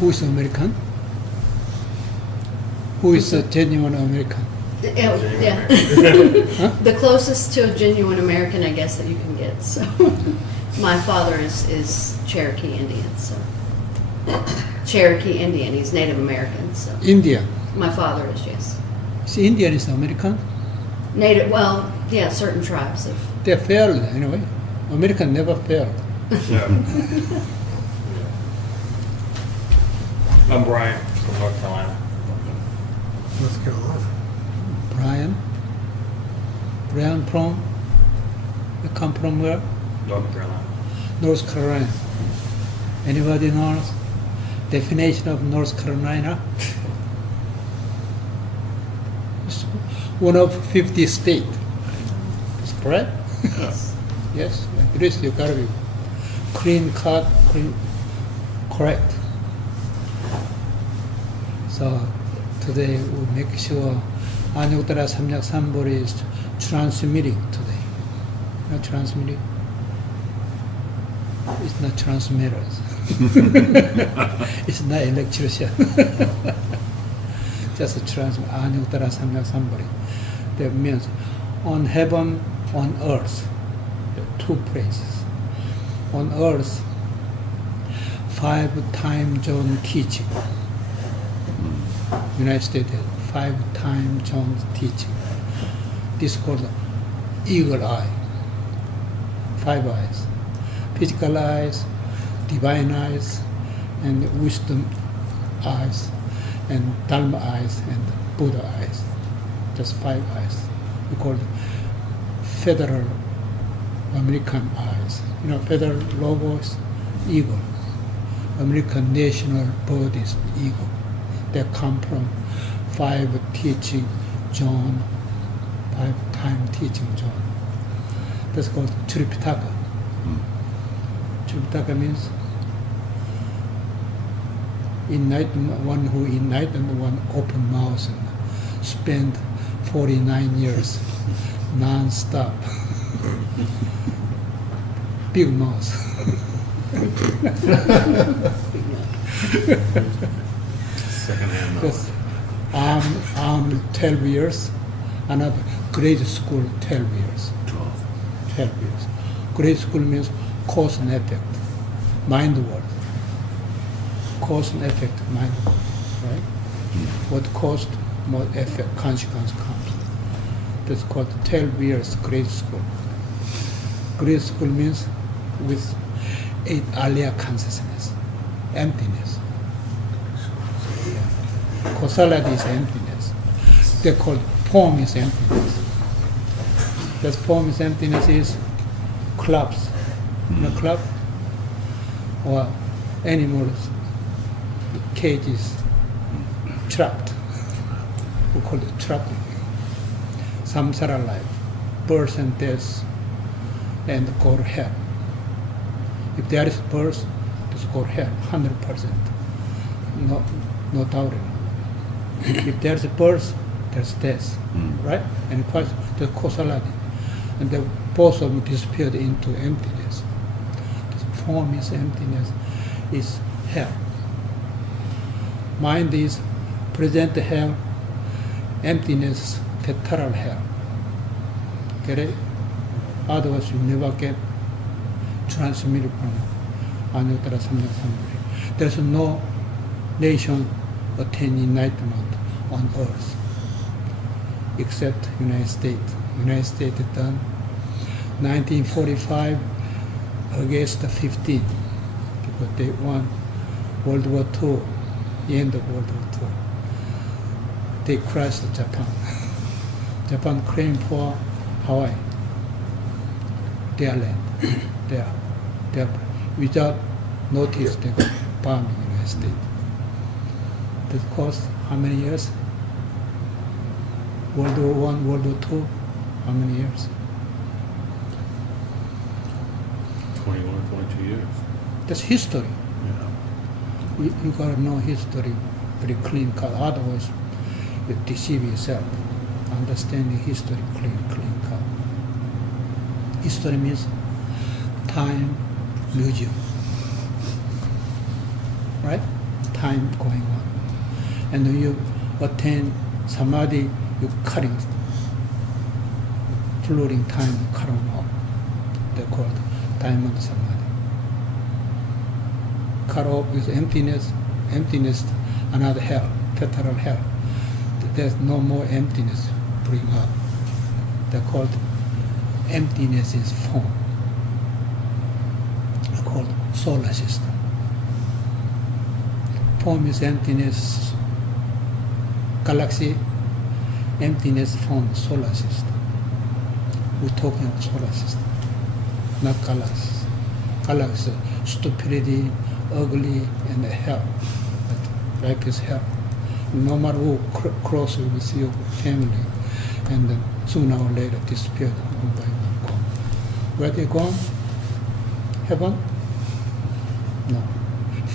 Who is American? Who is a genuine American? Yeah. Huh? The closest to a genuine American, I guess, that you can get. So, my father is Cherokee Indian. So, Cherokee Indian. He's Native American. So, India. My father is, yes. Is Indian is American? Native. Well, yeah, certain tribes of. They failed anyway. American never failed. Yeah. I'm Brian from North Carolina. North Carolina. Brian from? You come from where? North Carolina. North Carolina. Anybody knows definition of North Carolina? It's one of 50 states. Is correct? Yes. Yes, at least you gotta be clean cut, correct. So today we make sure Anuttara-samyak-sambodhi is transmitting today. Not transmitting. It's not transmitters. It's not electrician. Just transmit Anuttara-samyak-sambodhi. That means on heaven, on earth. Two places. On earth, 5 time zone teaching. United States has 5 time zone teaching. This is called eagle eye. 5 eyes. Physical eyes, divine eyes, and wisdom eyes, and Dharma eyes, and Buddha eyes. Just 5 eyes. We call it federal American eyes. You know, federal logo is eagle. American national bird is eagle. They come from 5 teaching zone, 5 time teaching zone. That's called Tripitaka. Tripitaka means enlightenment, one who enlightened, one open mouth and spent 49 years non-stop. Big mouth. Secondhand knowledge. I'm 12 years, another grade school 12 years. 12 years. Grade school means cause and effect, mind world. Cause and effect, mind world, right? What caused, what effect, consequence comes. That's called 12 years grade school. Grade school means with 8 aliyah consciousness, emptiness. Causality is emptiness. They call form is emptiness. That form is emptiness is clubs. You know, club or animals, cages, trapped. We call it trapping. Samsara life, birth and death, and go to hell. If there is birth, it's go to hell, 100%. No doubt. If there's a birth, there's death, right? And first, the causality. And then both of them disappeared into emptiness. The form is emptiness, is hell. Mind is present hell, emptiness, literal hell. Get it? Otherwise, you never get transmitted from Anuttara-samyak-sambodhi. There's no nation attain enlightenment on earth except United States. United States done 1945 August 15 because they won World War II, the end of World War II. They crushed Japan. Japan claimed for Hawaii, their land, their without notice they got bombed in the United States. That cost how many years? World War I, World War II, how many years? 21, 22 years. That's history. Yeah. You gotta know history very clean cut. Otherwise, you deceive yourself. Understanding history clean cut. History means time museum, right? Time going on, and when you attain samadhi, you cutting, floating time, cut them off. They're called diamond samadhi. Cut off with emptiness, another hell, literal hell. There's no more emptiness bring up. They're called emptiness is form. They're called solar system. Form is emptiness, galaxy, emptiness, form, solar system. We're talking about solar system, not galaxies. Galaxy, stupidity, ugly, and hell. But life is hell. No matter who cross with your family, and then sooner or later disappear, one by one gone. Where they gone? Heaven? No.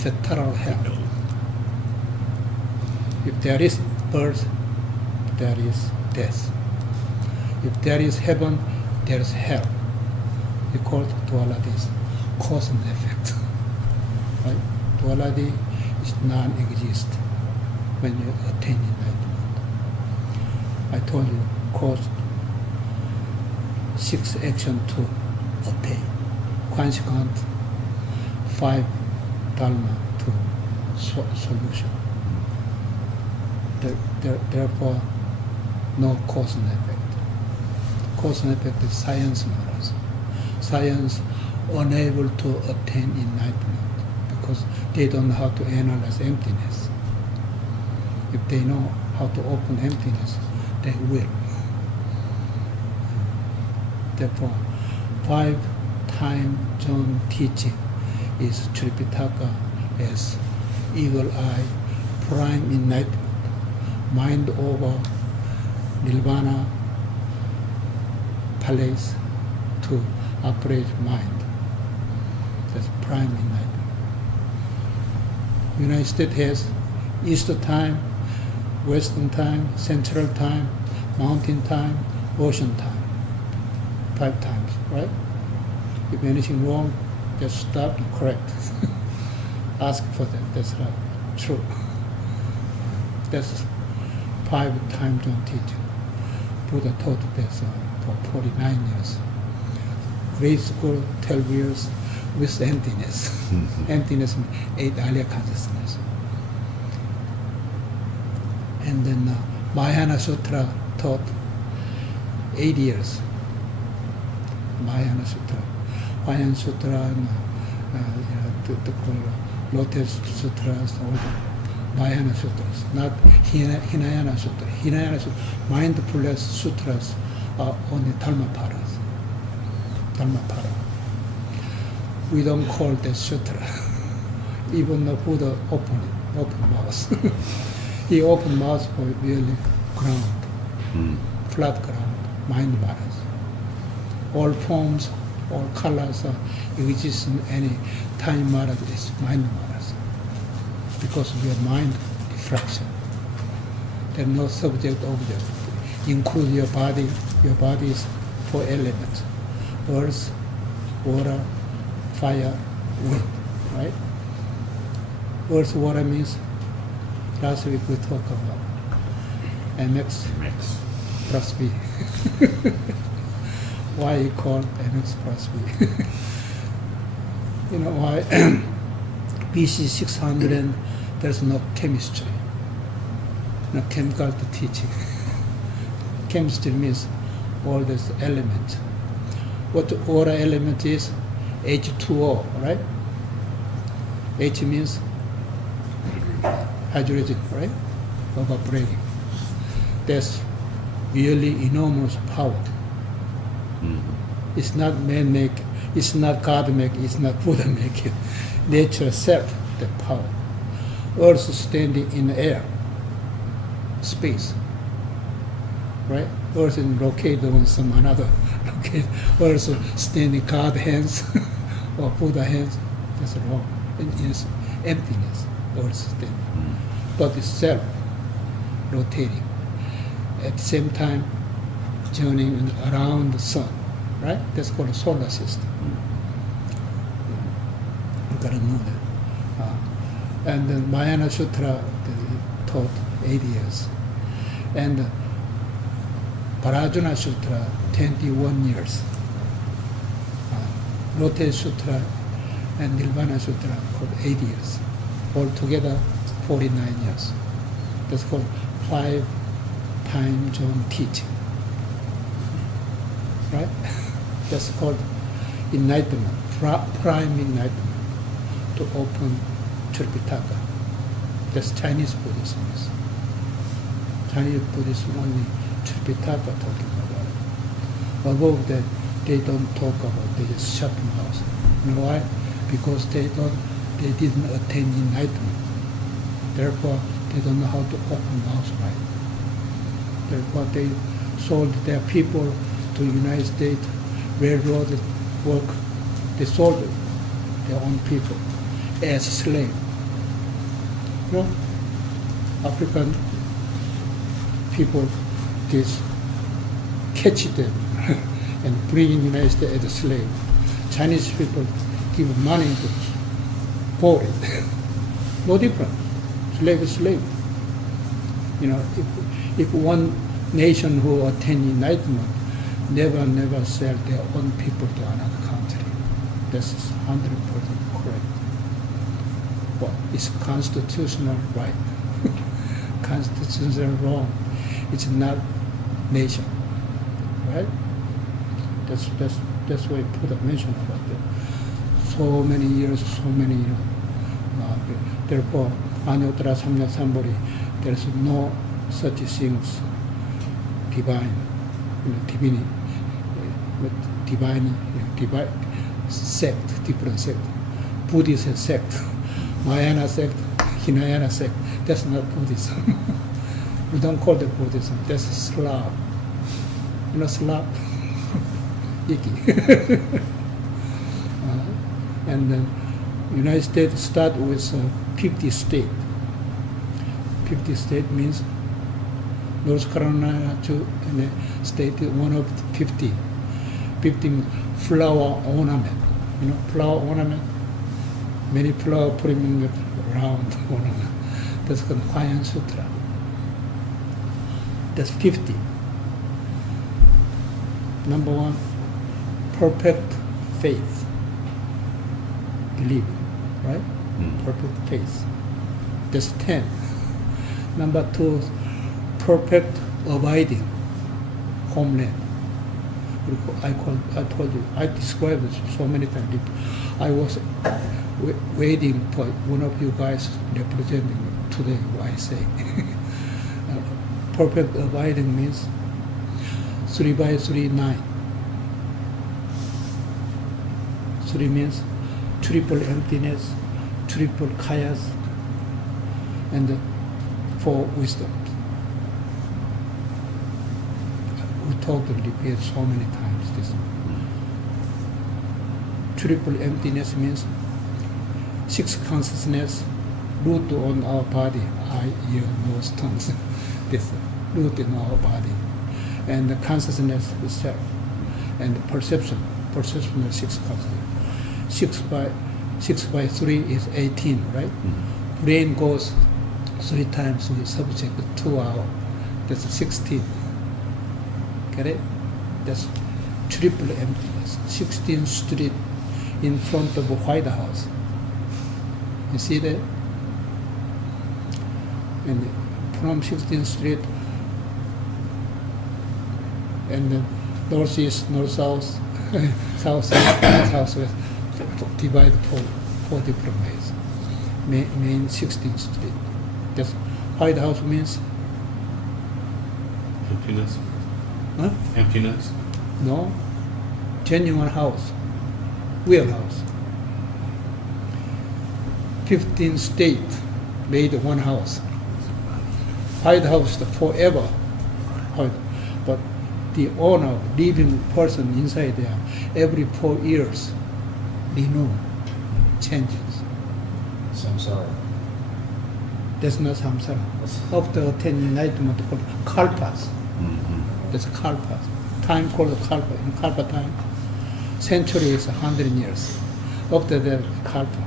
Literal hell. If there is birth, there is death. If there is heaven, there is hell. We call it duality, cause and effect. Right? Duality is non-exist when you attain enlightenment. I told you, cause 6 action to attain. Consequent 5 dharma to solution. Therefore, no cause and effect. Cause and effect is science matters. Science unable to attain enlightenment because they don't know how to analyze emptiness. If they know how to open emptiness, they will. Therefore, 5 time zone teaching is Tripitaka as eagle eye, prime enlightenment, mind over nirvana place to operate mind. That's prime enlightenment. United States has Eastern time, Western time, Central time, Mountain time, Ocean time. 5 times, right? If anything wrong, just stop and correct. Ask for that. That's not true. That's 5 time zone teaching. Buddha taught this for 49 years. Grade school, 12 years with emptiness. Emptiness means 8 alaya consciousness. And then Mahayana Sutra taught 8 years. Mahayana Sutra. Mahayana Sutra and the Lotus Sutras, all the Mahayana Sutras, not Hinayana Sutra. Hinayana Sutra, mindfulness sutras are only Dharmaparas. Dharmapada. We don't call that sutra. Even the Buddha open mouth. He opened mouth for really ground, flat ground, mind matters. All forms, all colors exist in any time matter is mind matters. Because we are mind diffraction. There is no subject object. Include your body is 4 elements. Earth, water, fire, wind, right? Earth, water means, last week we talked about MX plus B. Why he called MX plus B? You know why? BC 600, there's no chemistry, no chemical teaching. Chemistry means all these elements. What the water element is? H2O, right? H means hydrogen, right? Evaporating. That's really enormous power. It's not man-made, it's not God-made, it's not Buddha-made. Nature self, the power. Earth standing in the air, space, right? Earth is located on some another location. Earth standing God hands or Buddha hands, that's wrong. It's emptiness, Earth standing. But it's self rotating. At the same time, journeying around the sun, right? That's called a solar system. You gotta know that. And then Mahayana Sutra taught 8 years. And Parajuna Sutra, 21 years. Lotte Sutra and Nirvana Sutra called 8 years. Altogether, 49 years. That's called 5 time zone teaching. Right? That's called enlightenment, prime enlightenment, to open Tripitaka. That's Chinese Buddhism. Chinese Buddhism only Tripitaka talking about it. Above that, they don't talk about it, they just shut mouth. You know why? Because they didn't attain enlightenment. Therefore, they don't know how to open mouth right. Therefore, they sold their people to United States, railroad work. They sold their own people as slave. You know, African people just catch them and bring in United States as a slave. Chinese people give money to for it. No different. Slave is slave. You know, if one nation who attain enlightenment never sell their own people to another country, this is 100% correct. But it's constitutional right. Constitutional wrong. It's not nation, right? That's why Buddha mentioned about that. So many years, therefore, Anuttara-samyak-sambodhi, there's no such things divine, divinity, divine sect, different sect. Buddhist sect, Mahayana sect, Hinayana sect. That's not Buddhism. We don't call it Buddhism. That's Slav. You know Slav? Icky. And the United States start with 50 states. 50 state means North Carolina to state one of 50. 50 flower ornament. You know, flower ornament. Many flower putting in the round ornament. That's called Mahayana Sutra. That's 50. Number one, perfect faith. Believe, right? Perfect faith. That's 10. Number two, perfect abiding, homeland. I told you, I described it so many times. I was waiting for one of you guys representing me today, what I say. Perfect abiding means 3 by 3, 9. 3 means triple emptiness, triple kayas, and 4 wisdom. We talked and repeated so many times this. Triple emptiness means 6 consciousness root on our body, eye, ear, nose, tongue. This root in our body, and the consciousness itself, and the perception is 6 consciousness. 6 by 3 is 18, right? Brain goes 3 times with subject 2 hours. That's 16. Get it? That's triple emptiness. 16th Street in front of White House. You see that? And from 16th Street, and then northeast, north-south, southeast, southwest, divided four different ways. Main 16th Street. That's White House means, Emptiness. huh? Emptiness. No, genuine house, real house. 15 states made one house. White House forever, but the owner, living person inside there, every 4 years, renew, changes. Samsara. That's not samsara. After 10 enlightenment called kalpas. That's kalpas. Time called kalpa. In kalpa time, century is 100 years. After that, kalpa.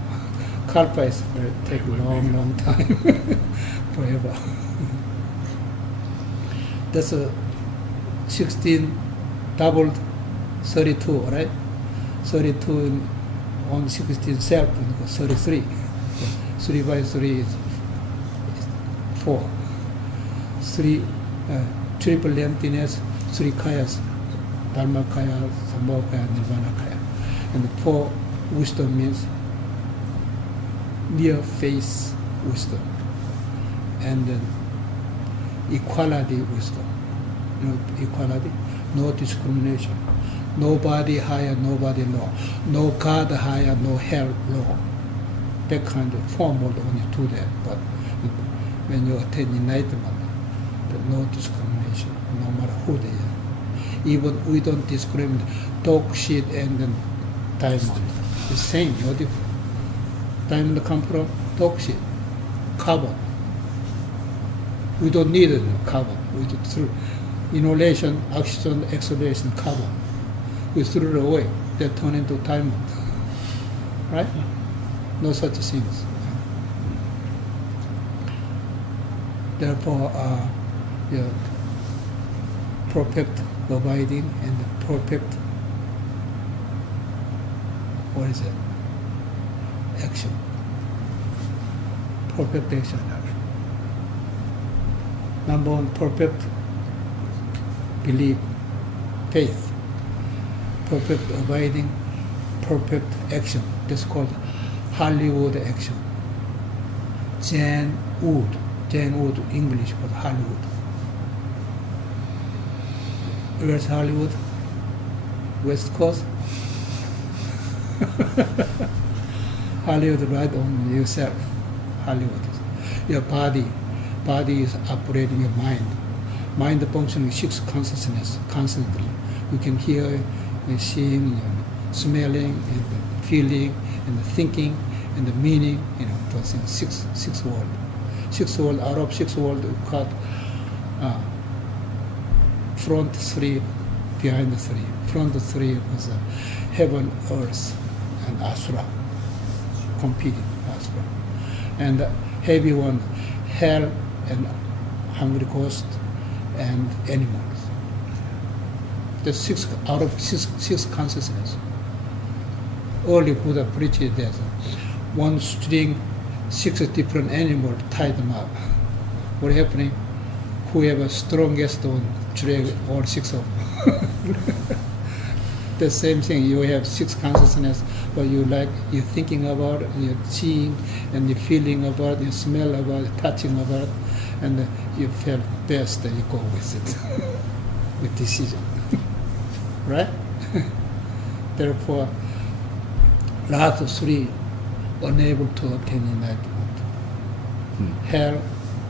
Kalpa is take a long, long time, forever. That's a 16 doubled 32, right? 32 on 16 self, 33. 3 by 3 is 4. 3 triple emptiness, 3 kayas, Dharma kaya, Sambhava kaya, Nirvana kaya. And 4 wisdom means near face wisdom. And then equality wisdom. You know, equality, no discrimination. Nobody higher, nobody low. No God higher, no hell low. That kind of form will only do that. But when you attain enlightenment, there's no discrimination, no matter who they are. Even we don't discriminate dog shit and then diamond. The same, no different. Diamond come from dog shit, carbon. We don't need it, carbon. We do through inhalation, oxygen, exhalation, carbon. We threw it away. They turn into diamond. Right? No such things. Therefore, perfect abiding and perfect, what is it? Action. Perfect action. Number one, perfect belief, faith. Perfect abiding, perfect action. That's called Hollywood action. Zen wood, English called Hollywood. Where's Hollywood? West Coast? Hollywood right on yourself. Hollywood. Your body is operating your mind. Mind functioning 6 consciousness constantly. You can hear, seeing, smelling, and feeling, and thinking, and the meaning, those things. Six world. 6 world, out of 6 world, we cut front 3, behind 3. Front 3 was heaven, earth, and asura, competing asura. And the heavy one, hell and hungry ghost and animals. The 6 out of 6 consciousness. Early Buddha preached that one string, 6 different animals tied them up. What happening? Whoever strongest one drag all 6 of them. The same thing. You have 6 consciousness, but you're thinking about it, you're seeing, and you're feeling about it, you smell about it, touching about it, and you feel best that you go with it, with decision. Right? Therefore, last 3 unable to attain enlightenment. Hell,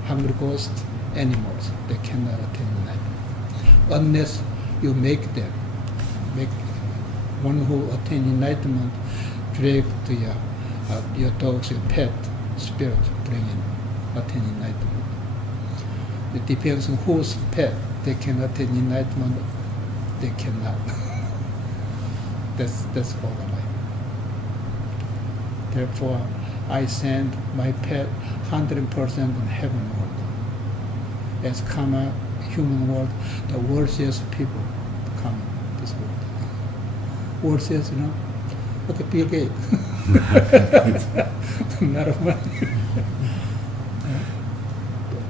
hungry ghost, animals, they cannot attain enlightenment. Unless you make them. Make one who attain enlightenment, drag to your dogs, your pet, spirit, bring in, attain enlightenment. It depends on whose pet they can attain enlightenment, they cannot. That's for the life. Therefore, I send my pet 100% in heaven world. As karma, human world, the worthiest people come in this world. Worthiest, look at Bill Gates. Not of money.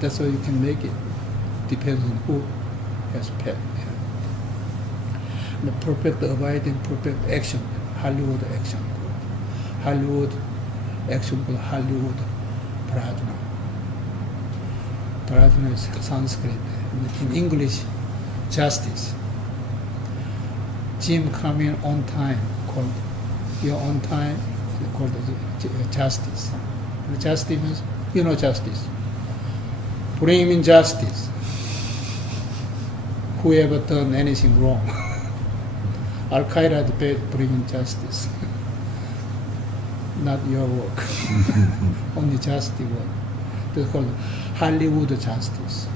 That's why you can make it. Depends on who has pet. The perfect abiding, perfect action, Hollywood action. Hollywood action called Hollywood Prajna. Prajna is Sanskrit. In English, justice. Jim coming on time, called your on time, called justice. Justice means, justice. Bring him in justice. Whoever done anything wrong. Al-Qaeda bring in justice. Not your work. Only justice work. That's called Hollywood justice.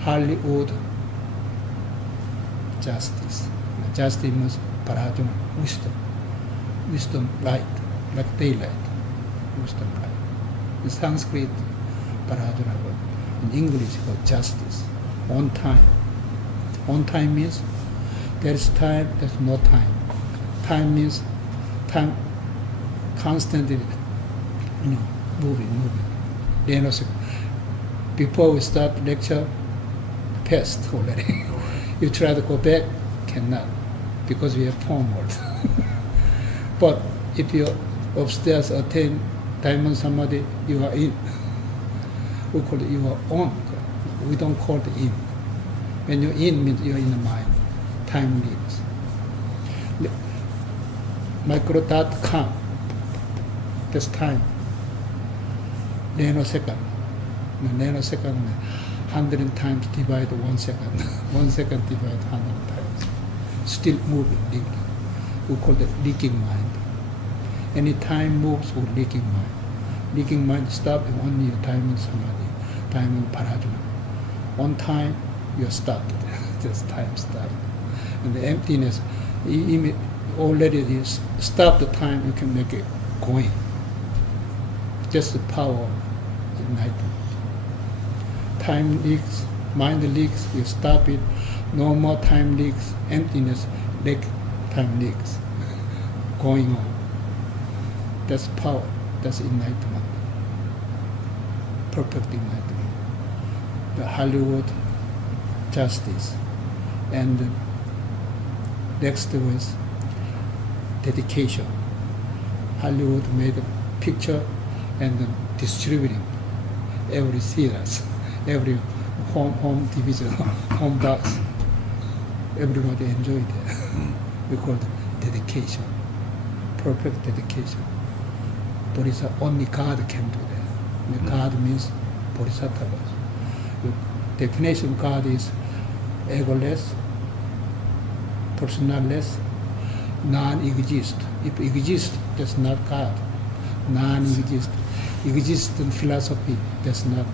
Hollywood justice. Justice means parajana, wisdom. Wisdom light, like daylight. Wisdom light. In Sanskrit, parajana word. In English, called justice. On time. On time means there is time, there's no time. Time means time constantly, moving. Then also, before we start lecture, passed already. You try to go back, cannot, because we have forward. But if you upstairs attain Diamond Samadhi, you are in. We call it you are on. We don't call it in. When you're in, means you're in the mind. Time leaves. Micro.com. That's time. Nanosecond. Nanosecond, 100 times divide 1 second. 1 second divide 100 times. Still moving, leaking. We call it leaking mind. Any time moves with leaking mind. Leaking mind stops only your time and samadhi, time and parajana. On time, you're stopped. Just time stopped. And the emptiness, already you stop the time, you can make it going. That's the power of enlightenment. Time leaks, mind leaks, you stop it. No more time leaks, emptiness, time leaks. Going on. That's power, that's enlightenment. Perfect enlightenment. The Hollywood justice. And the next was dedication. Hollywood made a picture and distributing every theaters, every home division, home box. Everybody enjoyed it. We call it dedication. Perfect dedication. Bodhisattva, only God can do that. And God means bodhisattvas. The definition of God is egoless, personalless, non-exist. If exist, that's not God. Non-exist. Existent philosophy, that's not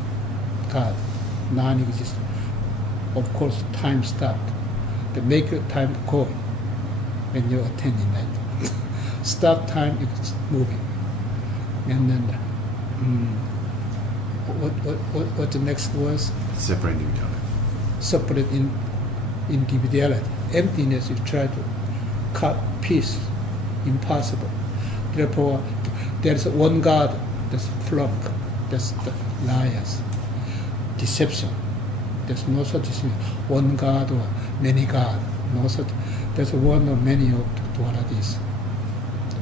God. Non-existent. Of course, time stopped. They make your time go when you're attending that. Stop time, it's moving. And then, what the next was? Separate individuality. Separate in individuality. Emptiness, you try to cut peace, impossible. Therefore, there's one God, that's flunk, that's the liars, deception. There's no such thing, one God or many God. No such. There's one or many of dualities.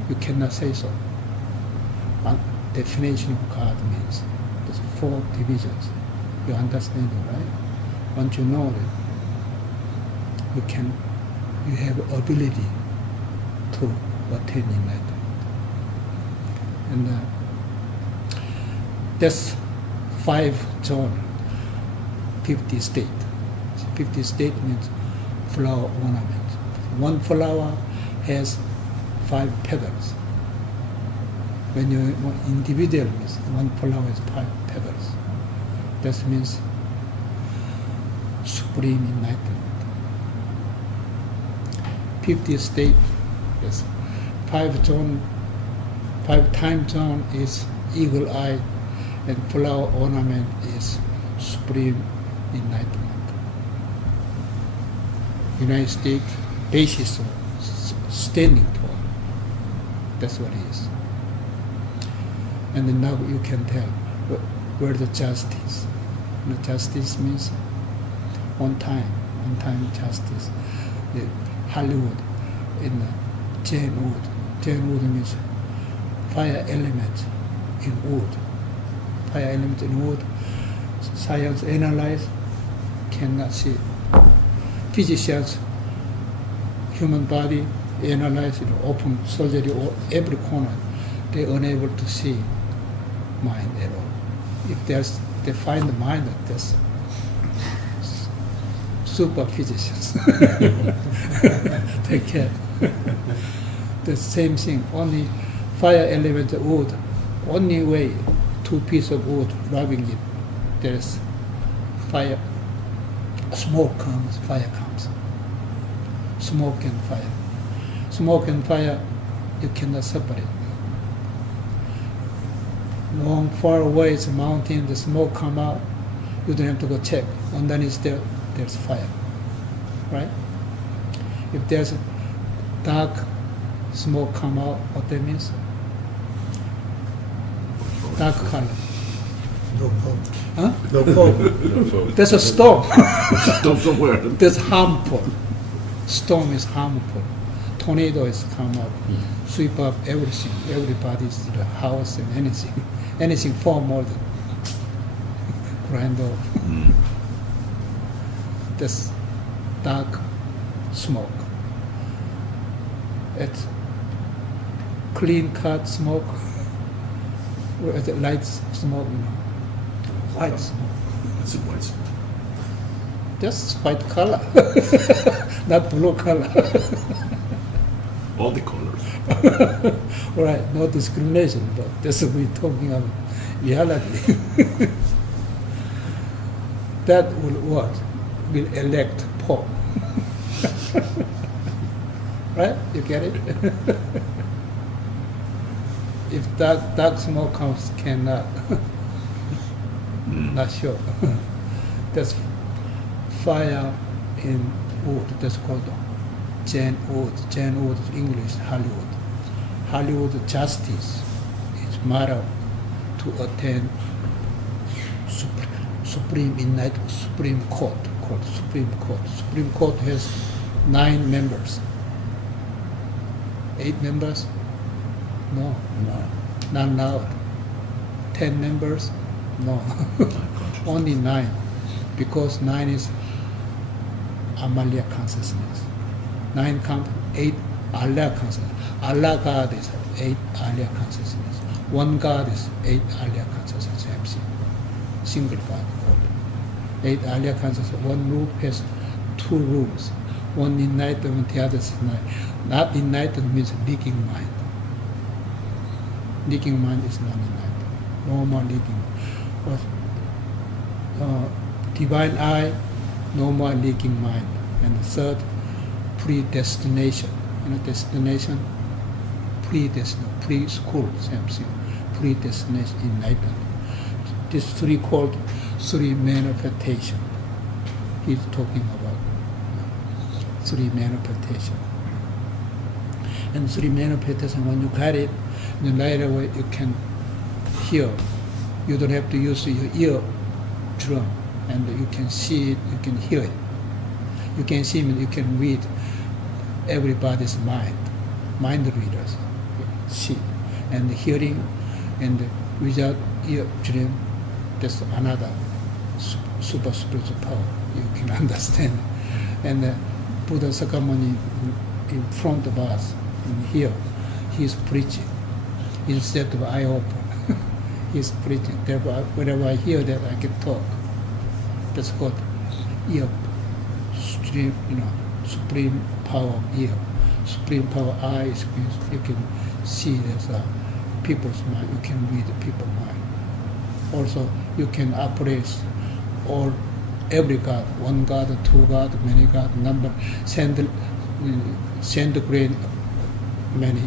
You cannot say so. Definition of God means there's 4 divisions. You understand it, right? Once you know it, you have ability to attain enlightenment. And that's 5 zone, 50 state. 50 state means flower ornament. One flower has 5 petals. When you're individual, one flower has 5 petals. That means supreme enlightenment. 50 state, yes. 5 time zone is eagle eye, and flower ornament is supreme enlightenment. United States basis of standing for. That's what it is. And then now you can tell where the justice. The justice means on time justice. The Hollywood in Zen wood. Zen wood means fire element in wood. Fire element in wood. Science analyze, cannot see. Physicians, human body analyze, open surgery or every corner, they're unable to see mind at all. If they find the mind, that's super physicians. They can. The same thing, only fire element wood, only way, 2 pieces of wood, rubbing it, there's fire, smoke comes, fire comes. Smoke and fire. Smoke and fire, you cannot separate. Long, far away, it's a mountain, the smoke come out, you don't have to go check. Underneath there's fire, right? If there's dark smoke come out, what that means? Dark color. No pump. Huh? No pump. There's a storm. Stop somewhere. That's harmful. Storm is harmful. Tornado is come up, sweep up everything, everybody's the house and anything. Anything fall more than grind off. That's dark smoke. It's clean cut smoke, or it's light smoke, white smoke. That's a white smoke. Just white color, not blue color. All the colors. All right, no discrimination, but that's what we're talking about reality. That will what? Will elect Pope. Right? You get it? If dark smoke comes, cannot. Not sure. That's fire in wood. That's called Zen wood. Zen wood is English, Hollywood. Hollywood justice is matter to attain Supreme enlightenment, Supreme Court, called Supreme Court. Supreme Court has 9 members. 8 members? No, not now. 10 members? No. Only 9. Because 9 is Amalya consciousness. 9 comes 8 Allah consciousness. Allah God is 8 Allah consciousness. One God is 8 Allah consciousness. MC. Single God called. 8 Allah consciousness. One room has 2 rooms. One enlightenment, the other is not enlightened means leaking mind. Leaking mind is not enlightened. No more leaking. Divine eye, no more leaking mind. And the third, predestination. Destination, preschool, same thing. Predestination, enlightenment. These 3 called 3 manifestation. He's talking about 3 manifestation. And 3 manifestation, when you got it, then right away you can hear. You don't have to use your ear drum, and you can see it, you can hear it. You can see it, you can read everybody's mind readers, see. And hearing, and without ear drum, that's another super spiritual power. You can understand. And Buddha Sakamuni in front of us, in here, he's preaching. Instead of eye open, he's preaching. Therefore, whenever I hear that, I can talk. That's called ear stream, supreme power of ear. Supreme power of eyes means you can see there's people's mind. You can read the people's mind. Also, you can operate every God, 1 God, 2 God, many God, number, centigrade, many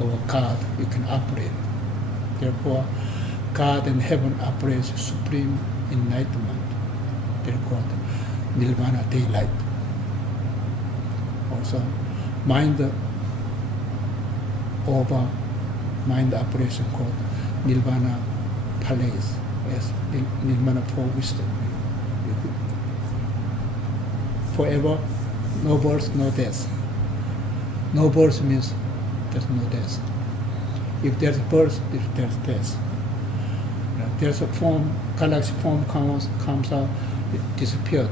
of God you can operate. Therefore, God and heaven operates supreme enlightenment. They're called nirvana, daylight. Also, mind over mind operation called nirvana palace, yes, nirvana for wisdom. Forever, no birth, no death. No birth means there's no death. If there's birth, there's death. There's a form, galaxy form comes out, it disappeared,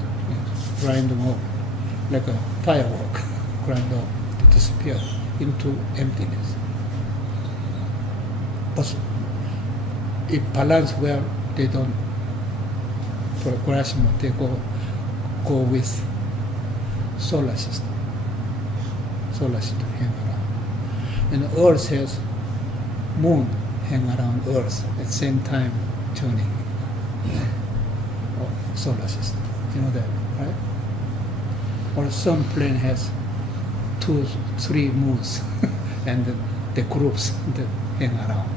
grind off, like a firework, grind off, it disappeared into emptiness. But if balance well, they don't progress more, they go with solar system hang around. And Earth has moon hang around Earth at the same time turning. Solar system, you know that, right? Or some planet has 2, 3 moons and the groups that hang around.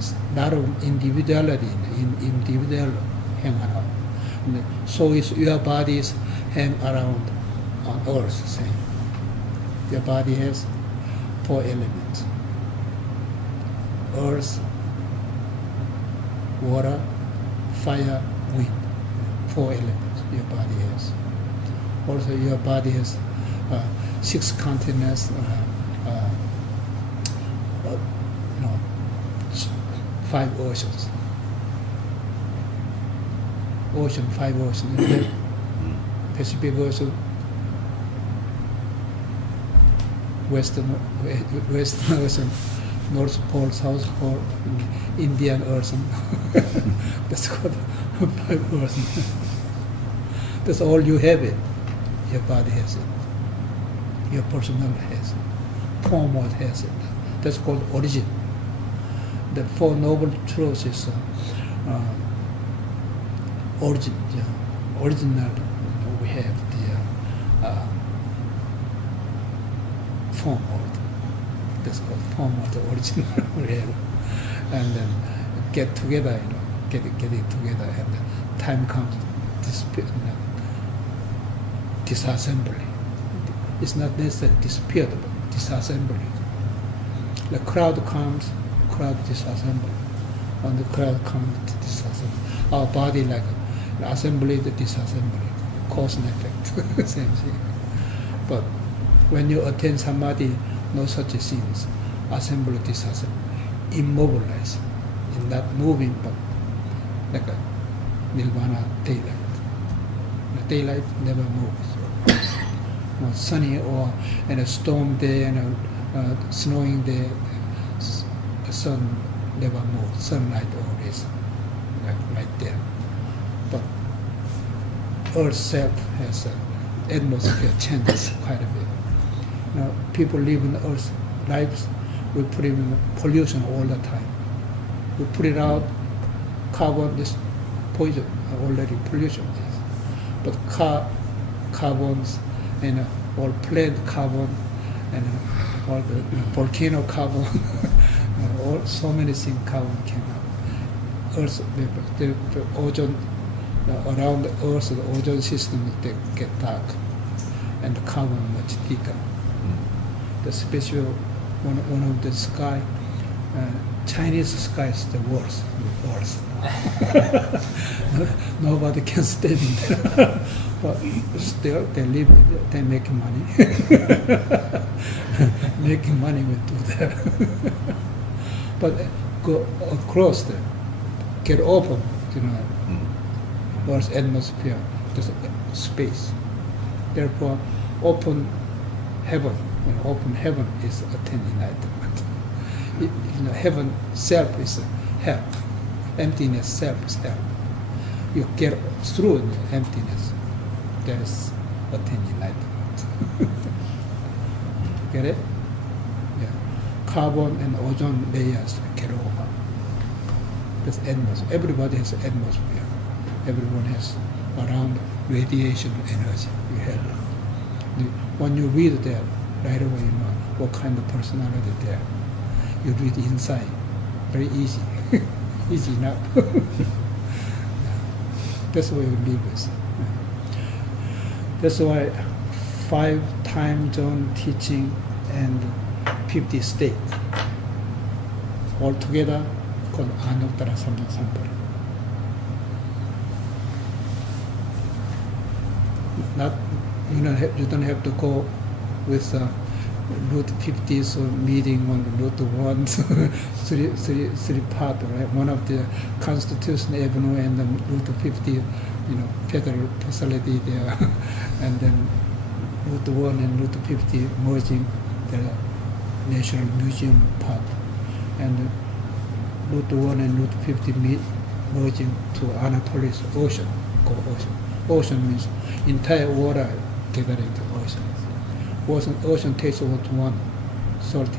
A lot of individuality in individual hang around. And so is your bodies hang around on Earth, same. Your body has 4 elements: earth, water, fire, wind. 4 elements your body has. Also, your body has 6 continents, 5 oceans. 5 oceans. Pacific Ocean, Western Ocean, North Pole, South Pole, Indian Ocean. That's called 5 oceans. That's all you have it. Your body has it. Your personality has it. Form has it. That's called origin. The 4 noble truths is origin. Original. We have the form order. That's called form order, original. We have, and then get together. Get it together, and the time comes. Disassembly. It's not necessarily disappeared, but disassembly. The crowd comes, crowd disassembly. When the crowd comes, disassembly. Our body like assembly, the disassembly, cause and effect, same thing. But when you attain samadhi, no such things. Assembly, disassembly, immobilize, in not moving, but like a nirvana daylight. The daylight never moves. Sunny or in a storm day and a snowing day, the sun never moves. Sunlight always like right there. But Earth self has an atmosphere changes quite a bit. People live in Earth's lives, we put in pollution all the time. We put it out, carbon is poison, already pollution is. But carbons and all plant carbon and all the volcano carbon, so many things carbon came out. Earth, the ozone, around the Earth, the ozone system, they get dark, and the carbon much thicker. The special one of the sky, Chinese sky is the worst. Nobody can stand it. But still, they live with it. They make money. Making money will do that. But go across there, get open, Earth's atmosphere, there's space. Therefore, open heaven. Open heaven is attain enlightenment. Heaven self is hell. Emptiness self is hell. You get through the emptiness. That is attain enlightenment. Get it? Yeah. Carbon and ozone layers get over. That's atmosphere. Everybody has atmosphere. Everyone has around radiation energy. You have. When you read that, right away you know what kind of personality there. You read inside. Very easy. Easy enough. That's what you live with. That's why 5 time zone teaching and 50 states. Altogether called Anuttara-samyak-sambodhi. Not, you don't have to go with Route 50s or meeting on Route 1, three part, right? One of the Constitution Avenue and then Route 50, federal facility there, and then Route 1 and Route 50 merging the National Museum part, and Route 1 and Route 50 merging to Anatolia Ocean, called Ocean. Ocean means entire water gathered into ocean. Ocean tastes one salty,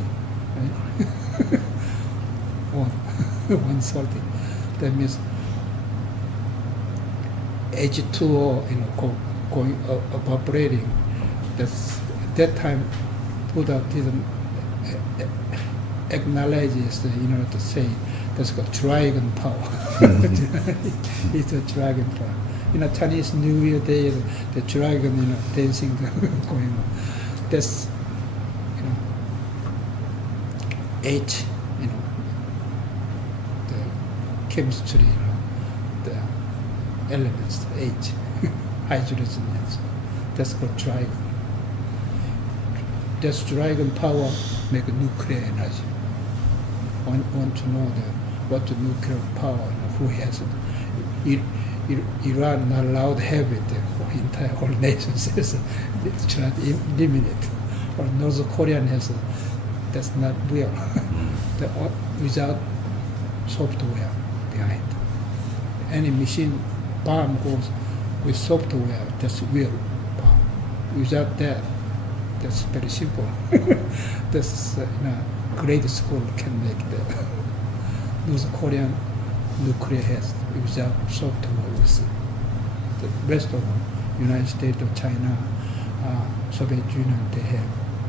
right? one salty. That means H2O, going evaporating. That's at that time Buddha didn't acknowledge this, to say that's called dragon power. It's a dragon power. Chinese New Year Day, the dragon, dancing going on. That's, H, the chemistry, the elements, H, hydrogen, that's called dragon. That's dragon power make nuclear energy. Want to know what the nuclear power, who has it. Iran not allowed to have it. The entire whole nation says it's trying to eliminate. Or North Korean has it. That's not real. Without software behind. Any machine bomb goes with software. That's real bomb. Without that, that's very simple. That's grade school can make that. North Korean nuclear has without software. With the rest of them, United States or China, Soviet Union, they have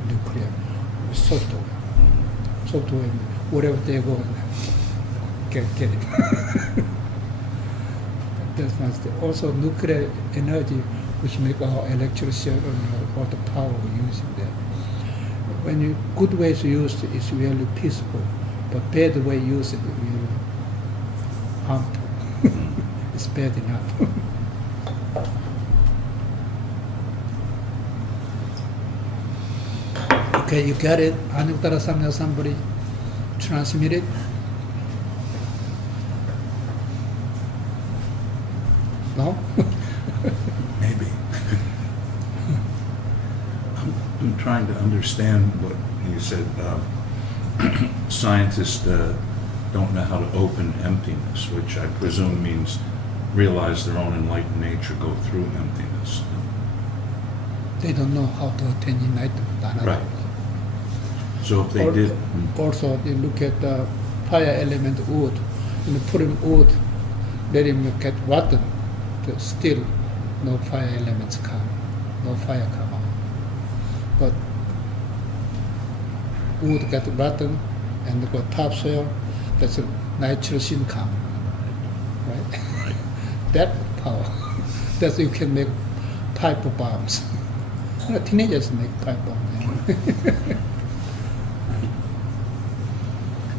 nuclear with software. Software, wherever they go, get it. That's one. Also, nuclear energy, which make our electricity and all the power we're using there. When you good ways to use it, it's really peaceful, but bad way to use it, really harmful. It's bad enough. Okay, you got it. Anuttara-samyak-sambodhi. Transmit it. No? Maybe. I'm trying to understand what you said. Scientists don't know how to open emptiness, which I presume means realize their own enlightened nature, go through emptiness. They don't know how to attain enlightenment. Right. So if they did... Also, they look at the fire element wood, and put in wood, let him get rotten, still no fire elements come, no fire come out. But wood get rotten and got topsoil, that's a nitrogen come, right? That power, that you can make pipe bombs. Teenagers make pipe bombs.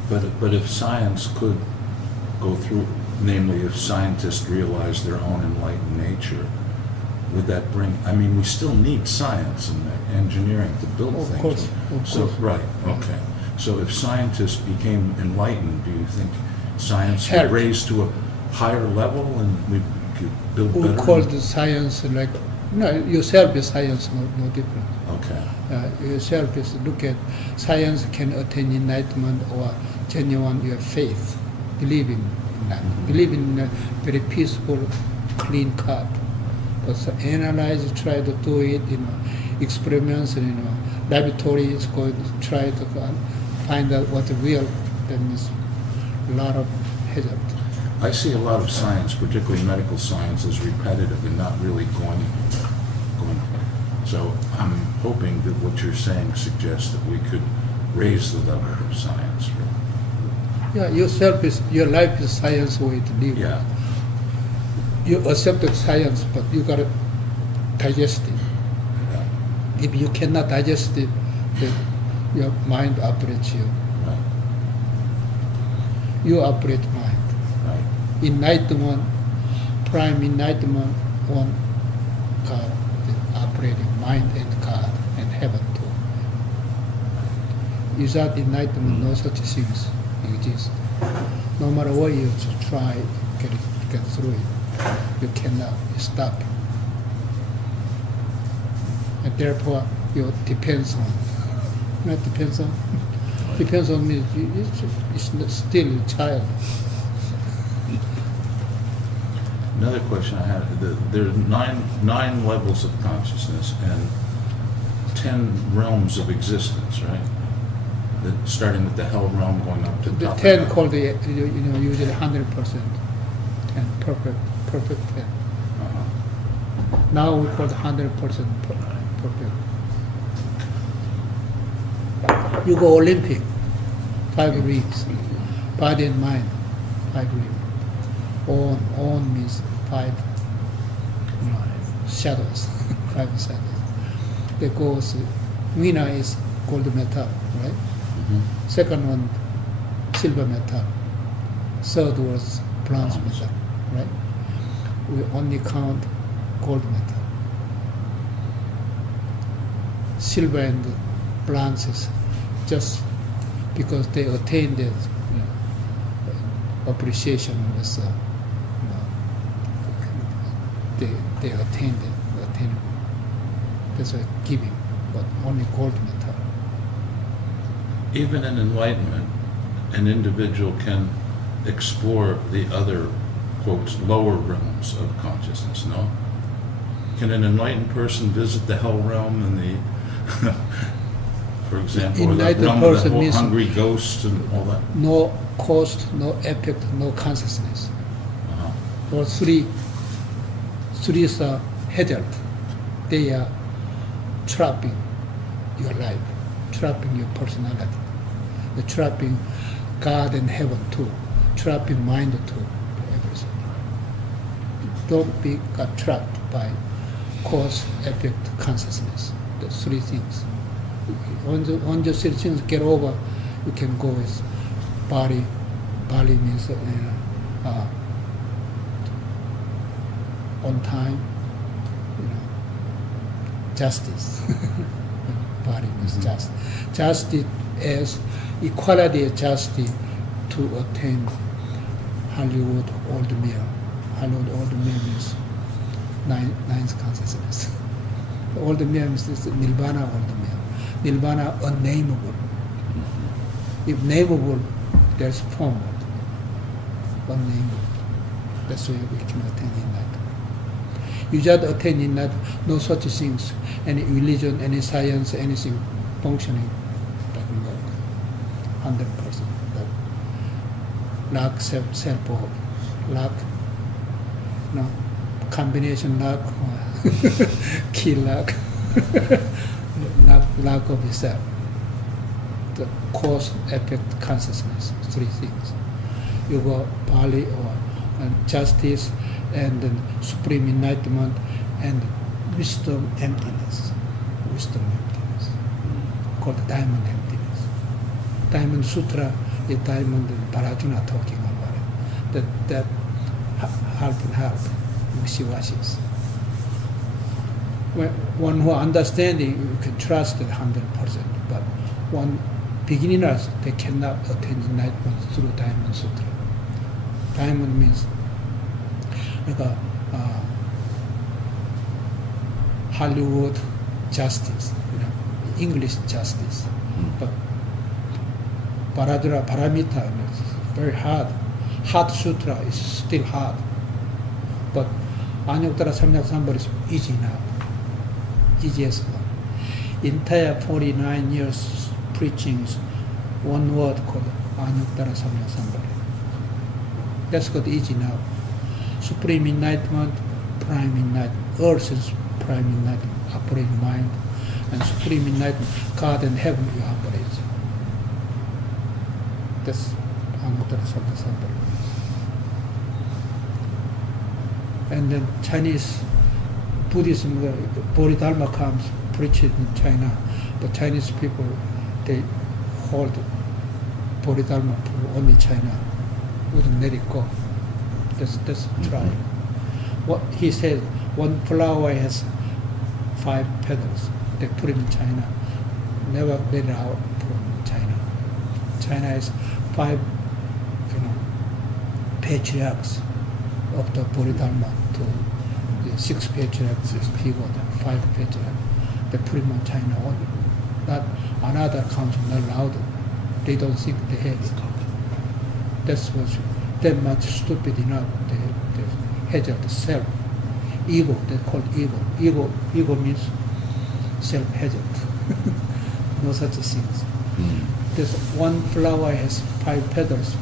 But if science could go through, namely if scientists realize their own enlightened nature, would that bring, I mean, we still need science and engineering to build Of things. course. So, right, okay. So if scientists became enlightened, do you think science would Help. raise to a higher level and we could build We better? call the science like, yourself is science, no different. Okay. Yourself is look at science can attain enlightenment or genuine your faith, believing in that, believing in a very peaceful, clean cut. But so analyze, try to do it, experiments, laboratories, go to try to find out what's real. That means a lot of hazard. I see a lot of science, particularly medical science, as repetitive and not really going. So I'm hoping that what you're saying suggests that we could raise the level of science. Yeah, your life is science way to live. Yeah. You accepted science, but you gotta digest it. Yeah. If you cannot digest it, then your mind operates you. Right. you operate mind. Right. Enlightenment, prime enlightenment, one God, the operating mind and God and heaven too. Without enlightenment, no such things exist. No matter what you try, get through it, you cannot stop it. And therefore, you depends on. Not depends on. Depends on me. It's still a child. Another question I had, there are nine levels of consciousness and 10 realms of existence, right? Starting with the hell realm, going up to The top 10 of called the, usually 100% and perfect 10. Uh-huh. Now we call it 100% perfect. You go Olympic, 5 rings, body and mind, 5 rings. On means 5 shadows, 5 shadows. That goes, winner is gold metal, right? Mhm. Second one, silver metal. Third was bronze metal, right? We only count gold metal. Silver and bronze is just because they attained the appreciation of this, they attained it, attainable. That's why giving, but only gold metal. Even in enlightenment, an individual can explore the other, quotes, lower realms of consciousness, no? Can an enlightened person visit the hell realm and the, for example, or the Enlightened realm of the person whole means- hungry ghosts and all that? No cost, no effect, no consciousness. Uh-huh. Or three is a hazard. They are trapping your life, trapping your personality, they're trapping God and heaven too, trapping mind too, everything. Don't be trapped by cause, effect, consciousness. The 3 things. Once the 3 things get over, you can go with body. Body means on time, justice. Body means just. Justice is equality of justice to attain Hollywood old meal. Hollywood old meal means ninth consciousness. The old meal means this nirvana old meal. Nirvana unnameable. If nameable, there's form. Unnameable. That's why we can attain enlightenment. You just attain enlightenment, no such things, any religion, any science, anything functioning doesn't work. 100%. Lack self-hope, lack, combination lack, key lack, lack of self. The cause, effect, consciousness, 3 things. You go Pali or justice, and then supreme enlightenment, and wisdom emptiness. Wisdom emptiness. Called diamond emptiness. Diamond Sutra is Diamond and Parajuna talking about it. That half and half, wishy-washies. One who understanding, you can trust it 100%, but one beginners, they cannot attain enlightenment through Diamond Sutra. Diamond means like a Hollywood justice, English justice. But Paramita is very hard. Hard sutra is still hard. But Anuttara-samyak-sambodhi is easy now. Easiest one. Entire 49 years preaching is one word called Anuttara-samyak-sambodhi. That's got easy now. Supreme enlightenment, prime enlightenment. Earth is prime enlightenment, operating mind. And supreme enlightenment, God and heaven you operate. That's Anuttara-samyak-sambodhi. And then Chinese Buddhism, Bodhidharma comes, preached in China. But Chinese people, they hold Bodhidharma for only China. wouldn't let it go. That's try. What he said, one flower has 5 petals. They put it in China. Never let it out from China. China has 5, patriarchs of the Bodhidharma to the 6 patriarchs, people, 5 patriarchs. They put him on China only. Not another country not allowed. They don't think they have it. That's what's that much stupid enough. They hazard the self. Ego, they call it ego. Ego means self-hazard. No such things. This one flower has 5 petals.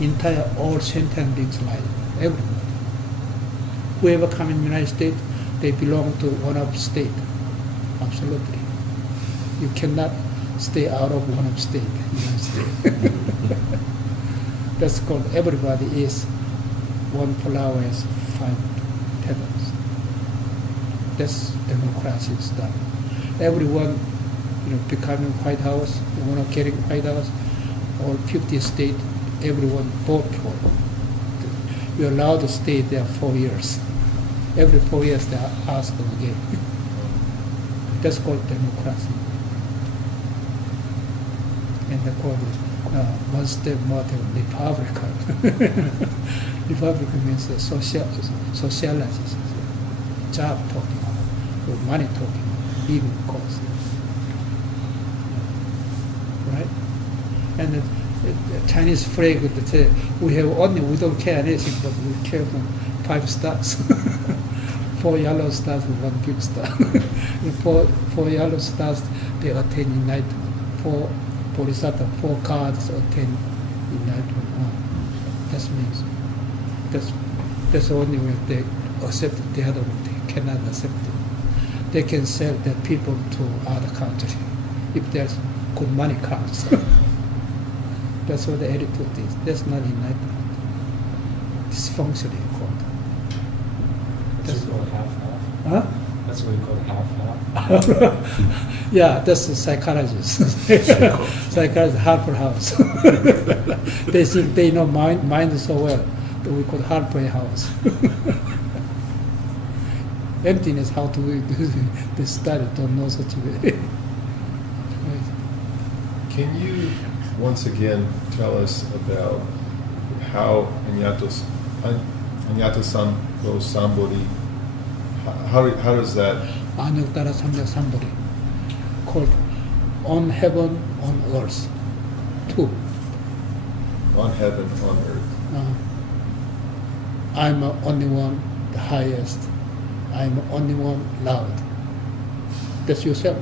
Entire all sentient beings like everybody. Whoever come in the United States, they belong to one of state. Absolutely. You cannot stay out of one of state. United States. That's called everybody is one flower has 5 petals. That's democracy stuff. Everyone, becoming White House, want to get White House, all 50 states, everyone vote for it. You're allowed to stay there 4 years. Every 4 years they ask again. That's called democracy. And they call it one step more than Republican. Republican means socialist, job talking, or money talking, living cost. Right? And the Chinese flag would say, we don't care anything, but we care for 5 stars. 4 yellow stars and 1 big star. four yellow stars, they attain enlightenment. 4 bodhisattva, 4 cards attain enlightenment. That means that's the only way they accept it. The other one they cannot accept it. They can sell their people to other country if there's good money comes. That's what the attitude is. That's not enlightenment. Dysfunctioning called. That's what we call half-half. Huh? That's what we call half-half. Yeah, that's the psychologist. Psychologist, Harper House. They think they know mind so well that we call Harper House. Emptiness, how to do the study, don't know such a way. Can you once again tell us about how Anuttara-samyak-sambodhi, how does that? Anuttara-samyak-sambodhi, called on heaven, on earth, 2. On heaven, on earth. I'm the only one, the highest. I'm the only one loud. That's yourself.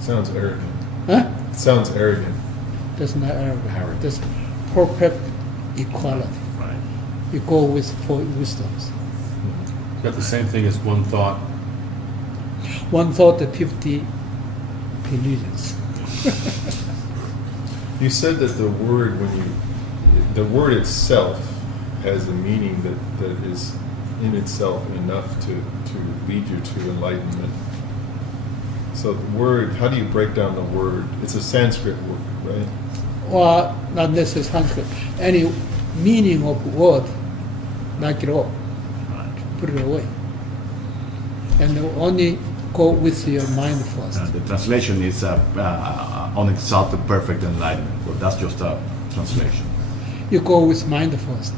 Sounds arrogant. Huh? Sounds arrogant. That's not arrogant. That's perfect equality. Right. You go with 4 wisdoms. It's got the same thing as one thought. One thought, the 50 religions. You said that the word itself has a meaning that is in itself enough to lead you to enlightenment. So the word, how do you break down the word? It's a Sanskrit word, right? Or not necessarily Sanskrit. Any meaning of word, knock it off. Put it away. And only go with your mind first. The translation is unexalted perfect enlightenment. Well, that's just a translation. You go with mind first.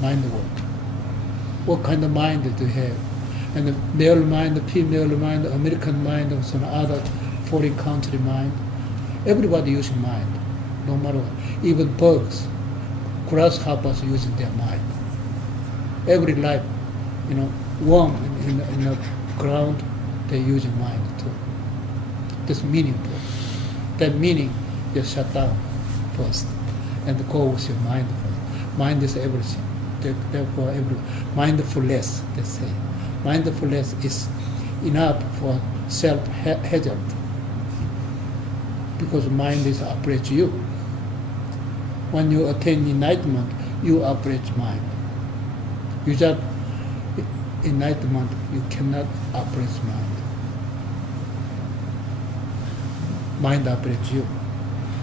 Mind work. What kind of mind do you have? And the male mind, the female mind, the American mind, or some other foreign country mind. Everybody using mind, no matter what. Even bugs, grasshoppers using their mind. Every life, worm in the ground, they're using mind too. That's meaningful. That meaning, you shut down first and go with your mind first. Mind is everything. Therefore, mindfulness, they say. Mindfulness is enough for self-hazard because mind is operates you. When you attain enlightenment, you operate mind. Without enlightenment, you cannot operate mind. Mind operates you.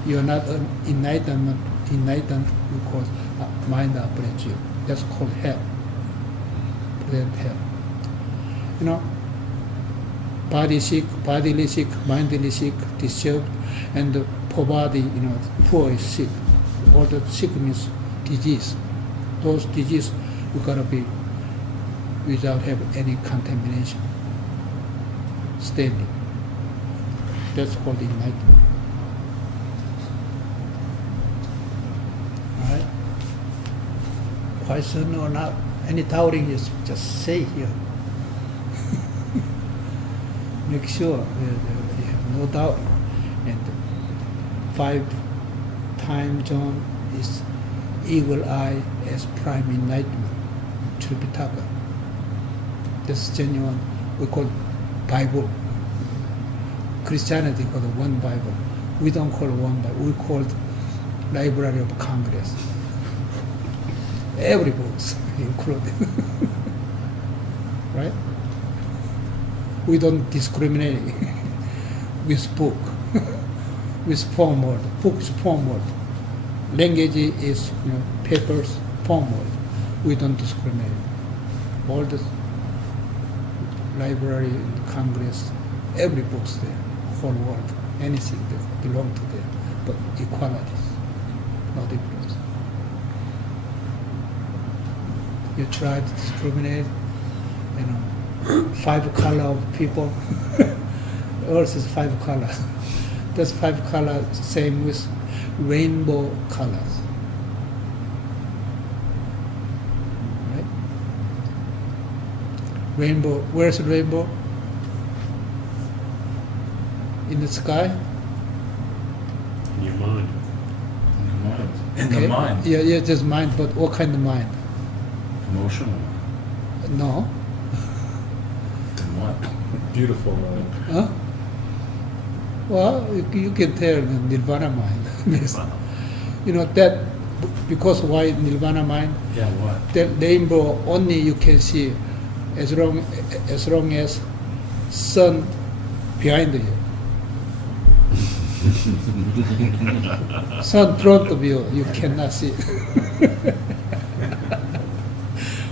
You are not enlightened because mind operates you. That's called hell. Present hell. You know, body sick, bodily sick, mindly sick, disturbed, and poverty, you know, poor is sick. All the sick means disease. Those disease, you gotta be without have any contamination. Standing. That's called enlightenment. Alright? Question or not? Any doubting, just say here. Make sure you have no doubt. And 5 time zone is eagle eye as prime enlightenment, Tripitaka. That's genuine. We call Bible. Christianity called one Bible. We don't call one Bible. We call it Library of Congress. Every book's included. Right? We don't discriminate with book, with form word. Book is form word. Language is, you know, papers, form word. We don't discriminate. All the library, Congress, every book's there, whole world, anything that belong to them, but equality, no difference. You try to discriminate, you know, 5 color of people. Earth is 5 colors. That's 5 colors, same with rainbow colors. Right? Rainbow, where's the rainbow? In the sky? In your mind. In the mind. In Okay. the mind. Yeah, just mind, but what kind of mind? Emotional. No. Then what? Beautiful mind. Huh? Well, you can tell the nirvana mind. You know, that, because why nirvana mind? Yeah, what? That rainbow only you can see as long as sun behind you. Sun front of you, you cannot see.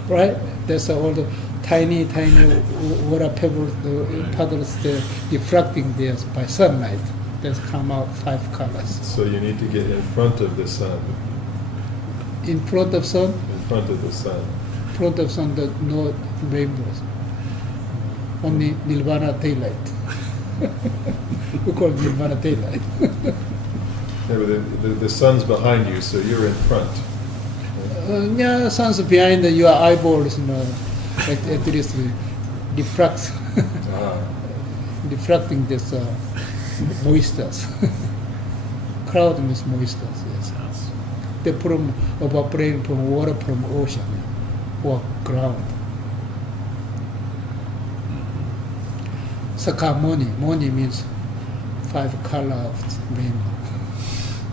Right? That's all the tiny water pebbles, puddles there refracting there by sunlight. That's come out 5 colors. So you need to get in front of the sun. In front of sun, In front of the sun. there's no rainbows. Only nirvana daylight. We call it nirvana daylight. Yeah, but the sun's behind you, so you're in front. Yeah, sun's behind your eyeballs, you know, at least refracts, refracting this moistures. Cloud means moistures, yes. They from evaporating from water from ocean or ground. Sakamoni, moni means 5 color of rainbow.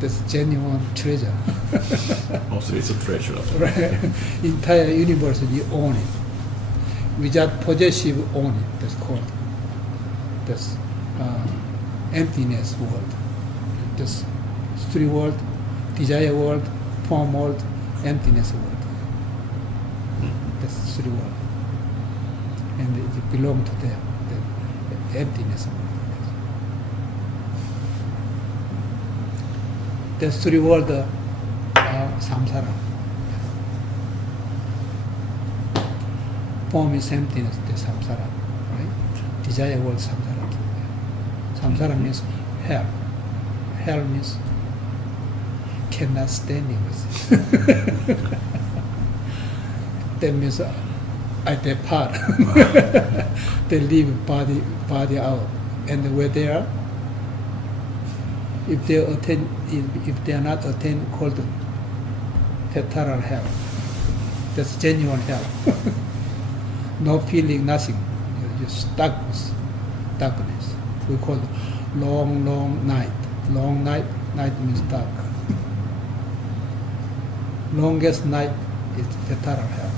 That's genuine treasure. Also, it's a treasure. Right. Entire universe, you own it. Without possessive own it, that's called. That's emptiness world. This 3 world, desire world, form world, emptiness world. That's 3 world. And it belongs to them, the emptiness world. That's 3 world samsara. Form is emptiness, the samsara, right? Desire world samsara. Samsara means hell. Hell means cannot standing with it. That means I depart. They leave body out, and where they are, if they are not attained, called eternal hell. That's genuine hell. No feeling, nothing. You're stuck with darkness. We call it long night. Long night means dark. Longest night is eternal hell.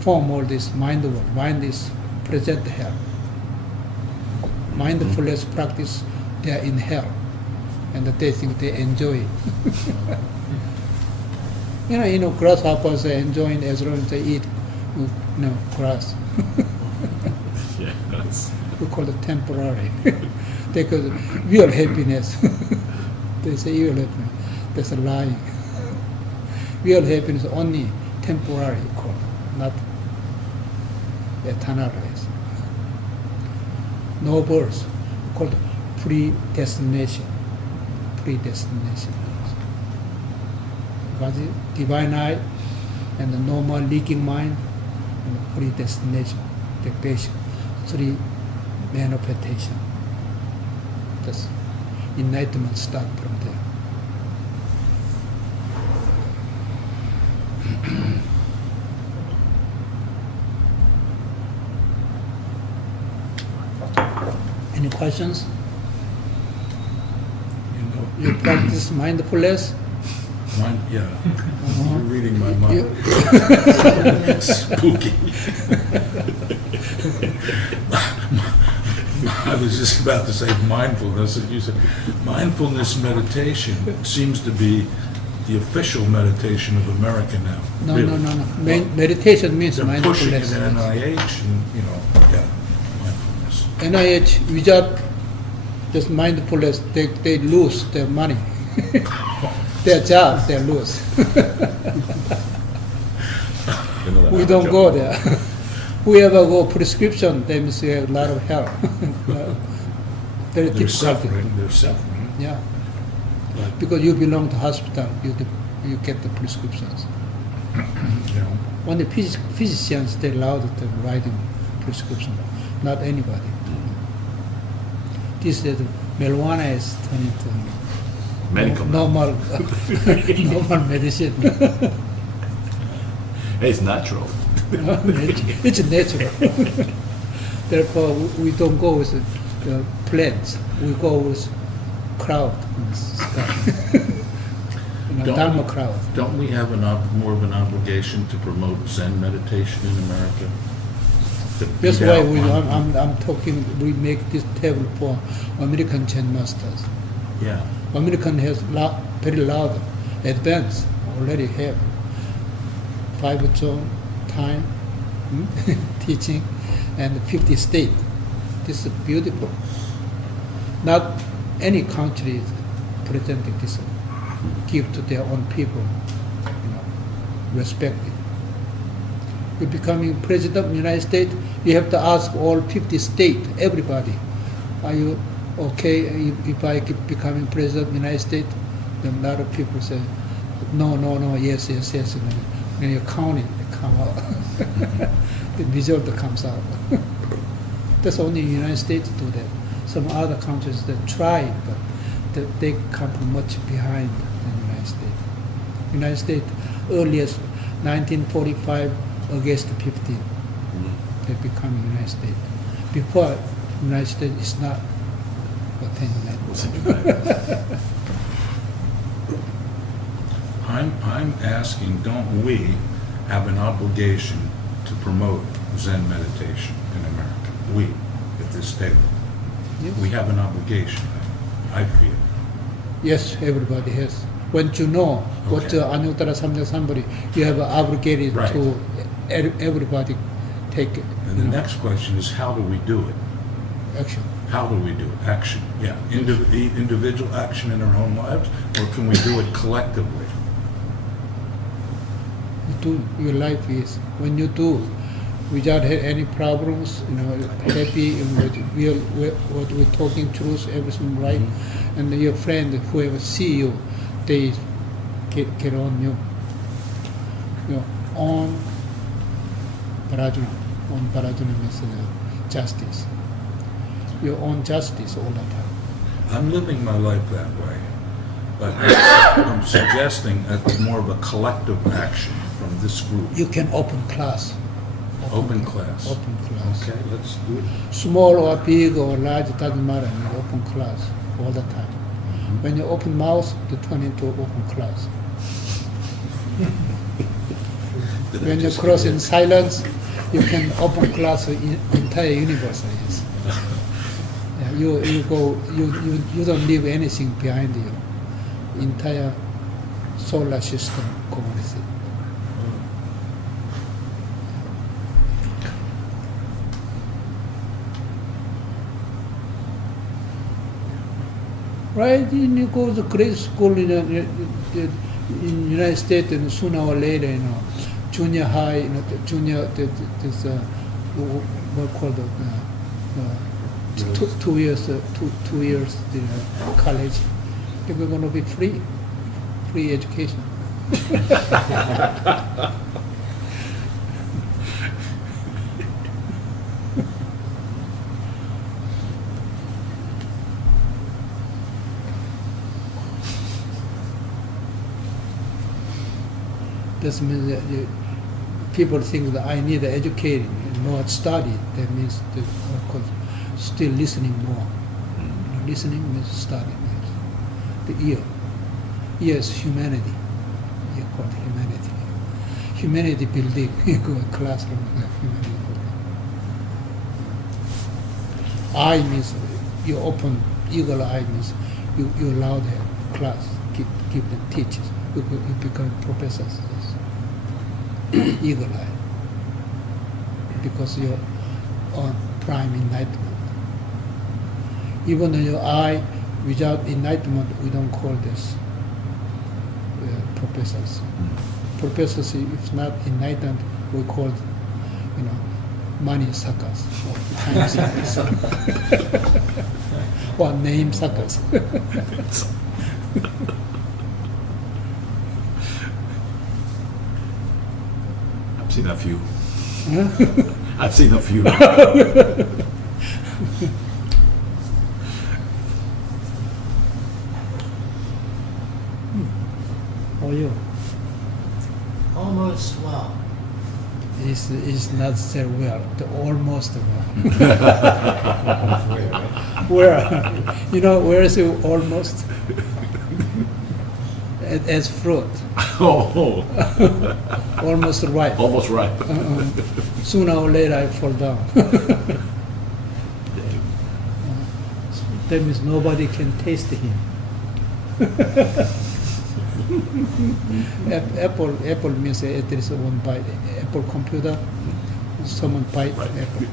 Form all this mind world. Mind is present hell. Mindfulness practice, they are in hell. And they think they enjoy it. grasshoppers are enjoying as long as they eat, grass. Yeah, that's We call it temporary. They call it real happiness. They say real happiness. That's a lie. Real happiness only temporary, called, not eternal. No birth, called predestination. Predestination. Because divine eye and the normal leaking mind and the predestination, dictation, three manifestation. That's enlightenment start from there. Any questions? You practice mindfulness? Yeah. You're reading my mind. Spooky. I was just about to say mindfulness, and you said mindfulness meditation seems to be the official meditation of America now. No, really. no. Meditation means They're pushing mindfulness. it at NIH, and yeah, mindfulness. NIH, without this mindfulness, they lose their money. Their job, they lose. We don't go there. Whoever go prescription, they must have a lot of help. Very They're difficult. suffering. Yeah, But, because you belong to hospital, you get the prescriptions. Only physicians they allowed to writing prescription, not anybody. This is marijuana is turning to medical. normal medicine. Hey, it's natural. It's natural. Therefore, we don't go with the plants. We go with crowd. Dharma crowd. Don't we have more of an obligation to promote Zen meditation in America? To That's beat why out I'm talking. We make this table for American Zen masters. Yeah. American has very loud advance already have 5 zone time teaching and 50 state. This is beautiful. Not any country is presenting this. Give to their own people, respect it. You're becoming president of the United States, you have to ask all 50 states, everybody, are you okay if I keep becoming president of the United States? Then a lot of people say, no, yes. When you count it, they come out. The result comes out. That's only the United States do that. Some other countries that try it, but they come from much behind the United States. United States earliest 1945 August 15. They become United States. Before United States is not attending that. I'm asking, don't we have an obligation to promote Zen meditation in America? We, at this table. Yes. We have an obligation, I feel. Yes, everybody has. Once you know what Okay. Anuttara-samyak-sambodhi, you have obligated Right. to everybody take it. And the next question is, how do we do it? Action. How do we do it? Action, yeah. Individual action in our own lives, or can we do it collectively? You do, your life is, when you do, without any problems, happy, and what we're talking truth, everything right, and your friend, whoever see you, they get on you. On Parajuna means justice. Your own justice all the time. I'm living my life that way, but I'm suggesting more of a collective action from this group. You can open class. Open class. Open class. Okay, let's do it. Small or big or large, doesn't matter. You open class all the time. When you open mouth, you turn into open class. When you cross in silence, you can open class in entire universe. Yes. Yeah, you go. You don't leave anything behind you. Entire solar system go with it. Right, you go to grade school in the United States, and sooner or later, junior high, junior, there's what called two years, college. They're going to be free education. This means that people think that I need educating and more study. That means that, of course, still listening more. Listening means studying. The ear is humanity. You call it humanity. Humanity building. You go to classroom. Humanity building. Eye means you open eagle eye means you allow the class give them teachers. You become professors. Eagle eye, because you're on prime enlightenment. Even though your eye, without enlightenment, we don't call this professors. Professors, if not enlightened, we call, money suckers or time suckers or name suckers. I've seen a few. I've seen a few. How are you? Almost well. It's not so well, almost well. Where? Where is it almost? As fruit. Oh. Almost ripe. Almost right. Sooner or later I fall down. That means nobody can taste him. Apple means there is one bite. Apple computer, someone bite Apple.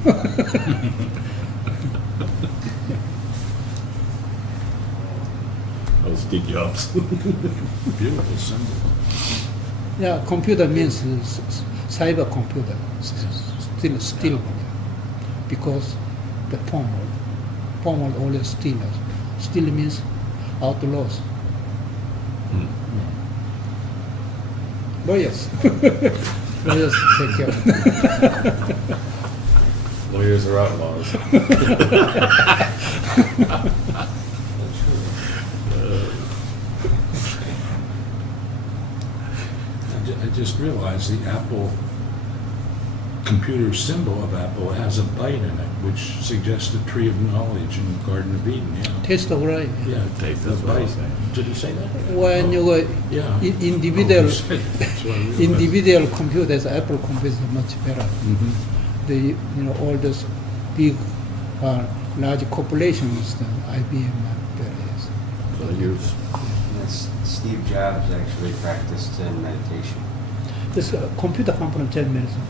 Those Steve Jobs. Beautiful symbol. Yeah, computer means cyber computer, still, because the palm always steal. Steal means outlaws. Lawyers. Lawyers take care. Lawyers are outlaws. I just realized the Apple computer symbol of Apple has a bite in it, which suggests the tree of knowledge in the Garden of Eden. Yeah. Taste of right. Yeah, Taste, the that's what I bite. was saying. Did you say that? When you go Yeah. individual, Oh, that's what I realized. individual computers, Apple computers are much better. Mhm. The all those big, large corporations, the IBM are better. Yes. For the use. Yes, Steve Jobs actually practiced Zen meditation. This computer come from Zen medicine,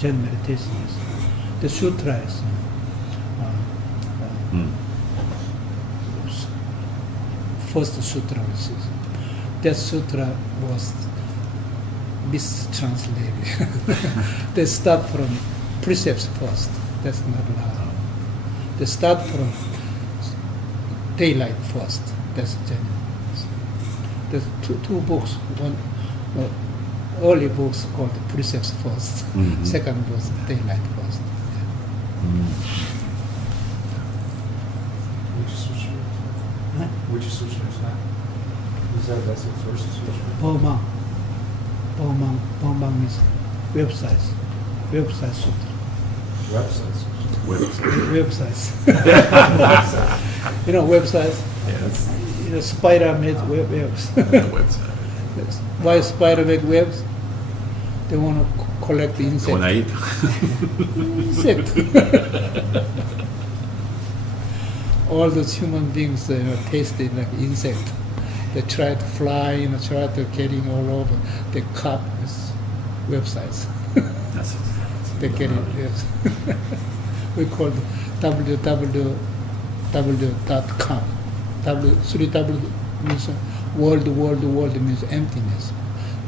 Zen meditation. Yes. The sutras. First sutra was that sutra was mistranslated. They start from precepts first. That's not allowed. They start from daylight first. That's genuine. There's two books. One early books called precepts first. Mhm. Second was daylight first. Which sutra? Huh? Which sutra is that? Is that's the first sutra? Bowman means websites. Website sutra. Websites. Websites. Websites. Yes. Spider made webs. The website. Yes. Why spider make webs? They want to collect the insect. When I eat. Insect. All those human beings tasted like insect. They try to fly, try to getting all over. They cut this websites. That's it. They get it. Yes. We call it www.com. 3W means world means emptiness,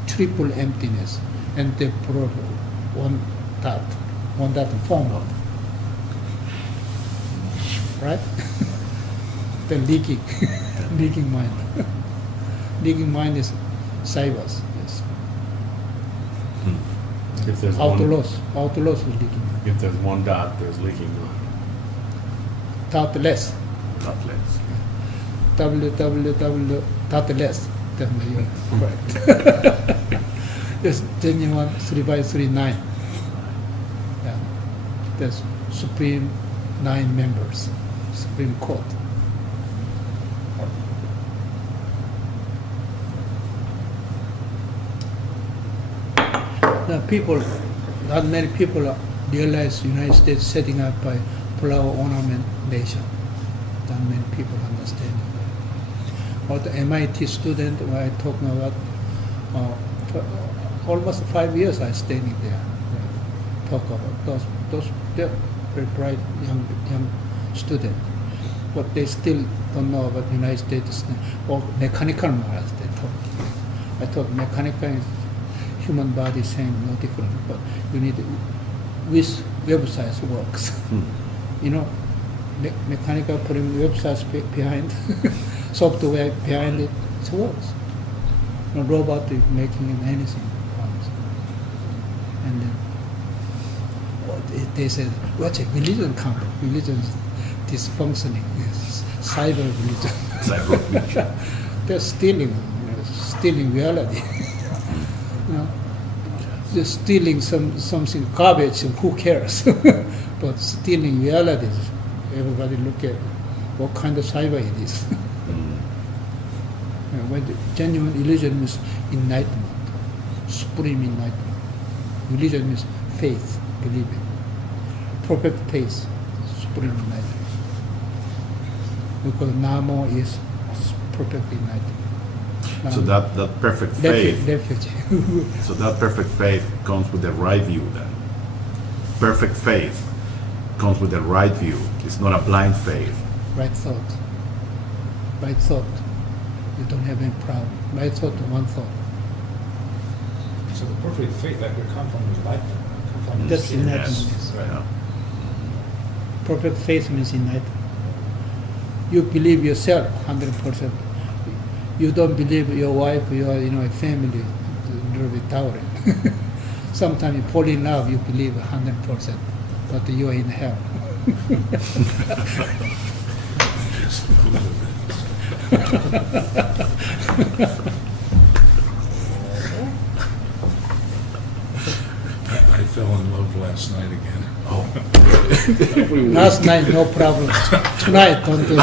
triple emptiness, and they brought one dot forward. Right? The leaking mind. Leaking mind is cybers. Yes. If there's Outlaws is leaking. if there's one dot, there's leaking one. Dotless. Outlets. www.less. Definitely correct. It's genuine 3x39. Yeah. There's Supreme 9 members, Supreme Court. Now not many people realize United States setting up by flower ornament nation. Not many people understand it. Or the MIT student, when I talking about, for almost 5 years I standing there, talk about those they're very bright young student, but they still don't know about United States or mechanical models they talk. I thought mechanical is human body same, no different, but you need which websites works. Mechanical putting websites behind, software behind it, it works. No robot is making anything. And then they said, what's a religion company? Religion is dysfunctioning. It's cyber religion. They're stealing reality. They're stealing something garbage. Who cares? But stealing reality. Everybody look at what kind of cyber it is. When the genuine religion means enlightenment, supreme enlightenment. Religion means faith, believing. Perfect faith, supreme enlightenment. Because Namo is perfect enlightenment. So that perfect faith. Refuge. So that perfect faith comes with the right view then. Perfect faith comes with the right view. It's not a blind faith. Right thought. Right thought. You don't have any problem. Right thought, one thought. So the perfect faith that could come from enlightenment. Come from That's the spirit. enlightenment. Right. Yeah. Perfect faith means enlightenment. You believe yourself 100%. You don't believe your wife, your family, a little bit towering. Sometimes you fall in love, you believe 100%, but you are in hell. I fell in love last night again. Last night, no problem. Tonight, don't do it.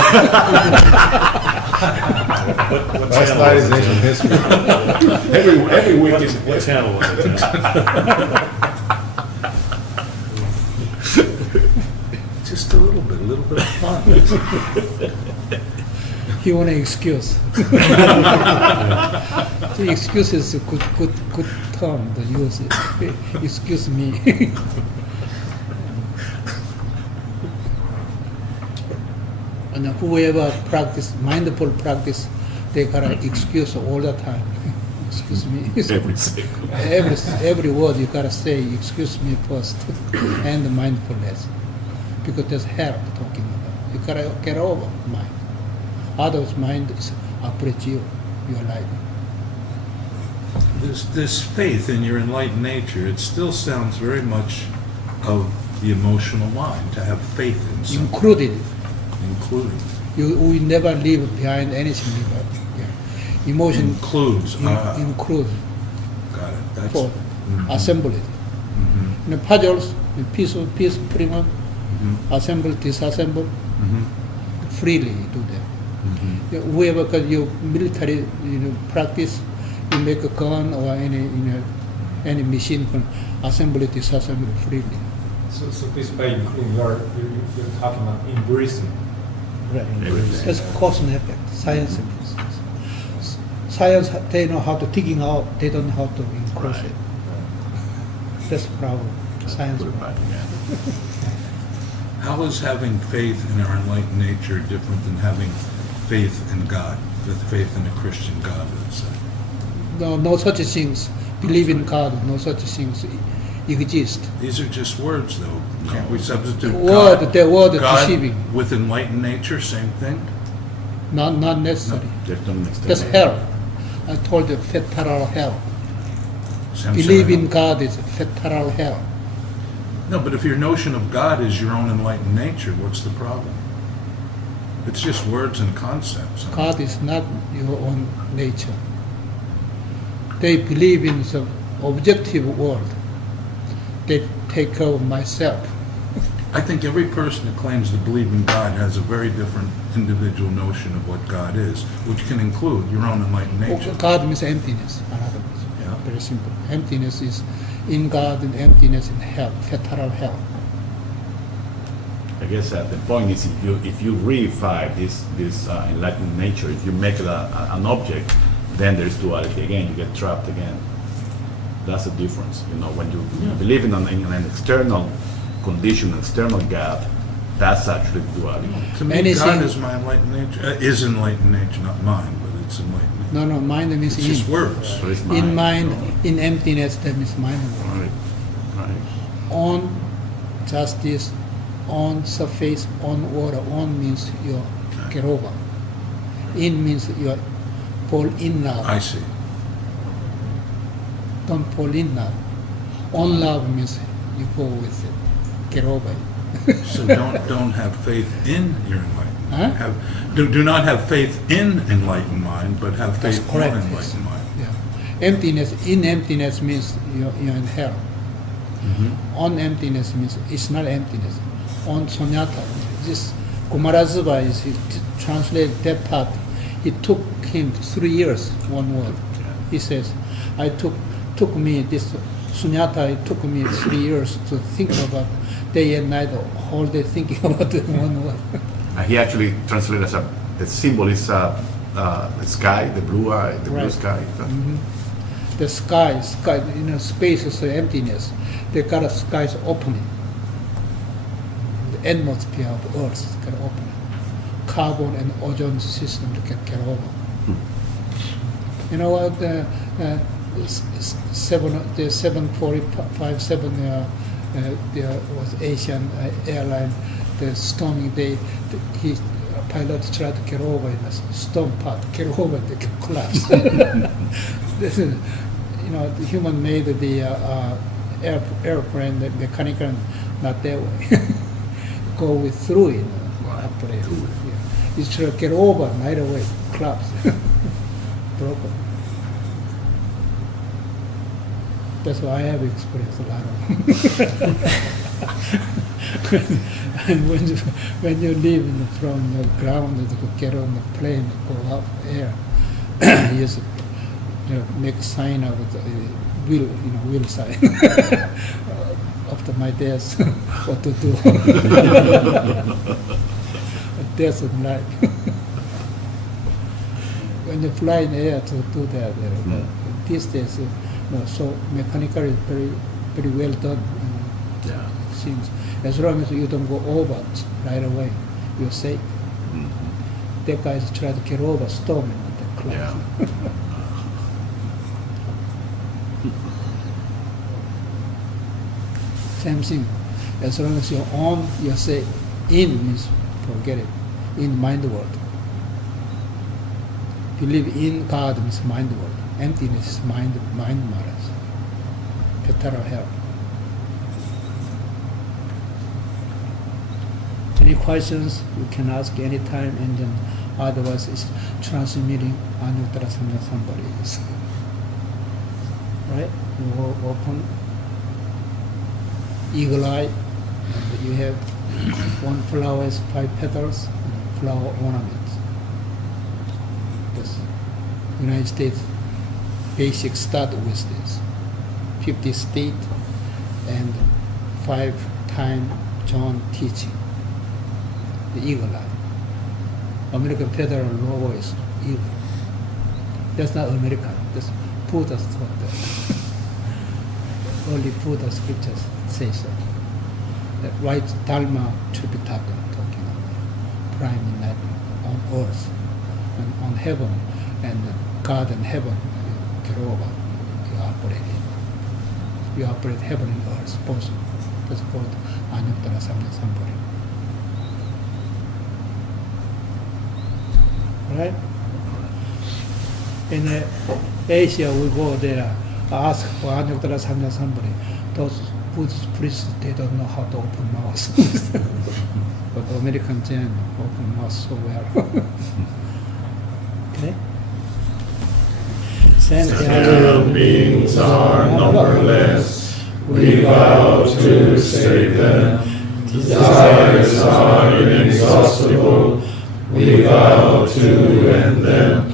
Last night is ancient history. Every week is. What channel was it? Just a little bit of fun. He want an excuse. The excuse is a good term to use. Excuse me. And whoever practice mindful practice, they got an excuse all the time. Excuse me. Every single. Every word you gotta say, excuse me first, and mindfulness, because there's help talking about. You gotta get over mind. Otherwise, mind is operates you, your life. This faith in your enlightened nature, it still sounds very much of the emotional mind, to have faith in something. Included. Including. We never leave behind anything. Emotion Includes. include Got it. That's. for assemble it. In the puzzles, in piece pretty much assemble, disassemble, freely you do that. Whoever, because you military practice, you make a gun or any machine can assemble it, disassemble it freely. So basically, including you're talking about embracing. Right. Everything. That's cause and effect. Science means science, they know how to digging out, they don't know how to enclose Right. it. That's the problem. Science. Put it back again. How is having faith in our enlightened nature different than having faith in God, with faith in a Christian God, let's say? No such things. Believe in God. No such things exist. These are just words, though. Can't we No. substitute The word God deceiving. with enlightened nature, same thing? Not necessary. There's no next That's step. hell. I told you, federal hell. Same Believe thing. in God is federal hell. No, but if your notion of God is your own enlightened nature, what's the problem? It's just words and concepts. God is not your own nature. They believe in some objective world. They take care of myself. I think every person that claims to believe in God has a very different individual notion of what God is, which can include your own enlightened nature. God means emptiness. Another word. Yeah. Very simple. Emptiness is in God and emptiness in hell, federal hell. I guess the point is if you reify this enlightened nature, if you make it an object, then there's duality again. You get trapped again. That's the difference. When you believe in an external condition, external God, that's actually duality. To me, Anything- God is my enlightened nature, is enlightened nature, not mine, but it's enlightened nature. No, mind means It's just in. words. So it's In mind. mind, in emptiness, that means mind. Right. Right. On justice, on surface, on water. On means you get over. In means you fall in love. I see. Don't fall in love. On love means you go with it, get over it. So don't have faith in your enlightened mind. Huh? Do not have faith in enlightened mind, but have That's faith in correct. enlightened mind. Yeah. Emptiness, in emptiness means you're in hell. On emptiness means it's not emptiness. On sunyata, this Kumarazuba is he translate that part. It took him 3 years, one word. He says, took me this sunyata. It took me 3 years to think about day and night, whole day thinking about the one word. He actually translated as the symbol is the sky, the blue eye, the blue Right. sky. The sky, space is emptiness. They got a sky's opening. The atmosphere of Earth is got opening. Carbon and ozone system to get over. You know what? The 747 there was Asian airline. The storming day, he pilot tried to get over in a storm path, get over, they collapse. This is, the human made the airplane, the mechanical, not that way. Go with through it, operate. Yeah. You should get over right away, collapse, broken. That's why I have experienced a lot of. And when you live from the ground, you get on the plane, go up air, you just make a sign of the wheel sign after my death, what to do. Death and life. When you fly in the air to do that, these days, so mechanical is very, very well done. Yeah. Things. As long as you don't go over right away, you're safe. That guys try to get over storm and the clouds. Yeah. Same thing. As long as you're on, you're safe. In means forget it. In mind world. Believe in God means mind world. Emptiness is mind matters. Petara hell. Any questions you can ask anytime, and then otherwise it's transmitting Anuttara-samyak-sambodhi. Right? You open eagle eye, and you have one flower is 5 petals, and flower ornaments. This United States basic start with this 50 state and 5-time John teaching. The eagle eye. American federal logo is eagle. That's not American. That's Buddha's thought that. Only Buddha scriptures say so. That right Dharma Tripitaka talking about prime enlightenment on earth and on heaven, and God and heaven you grow up, you operate in. You operate heaven and earth both. That's called Anuttara-samyak-sambodhi. Right? In Asia, we go there, ask for Anuttara-samyak-sambodhi. Those Buddhist priests, they don't know how to open mouth. But American Zen open mouth so well. Okay? Sentient beings are numberless. We vow to save them. Desires are inexhaustible. We vow to end them.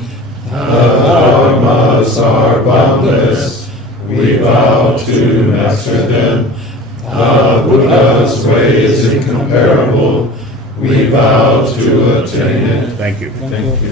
Dharmas are boundless. We vow to master them. The Buddha's way is incomparable. We vow to attain it. Thank you. Thank you.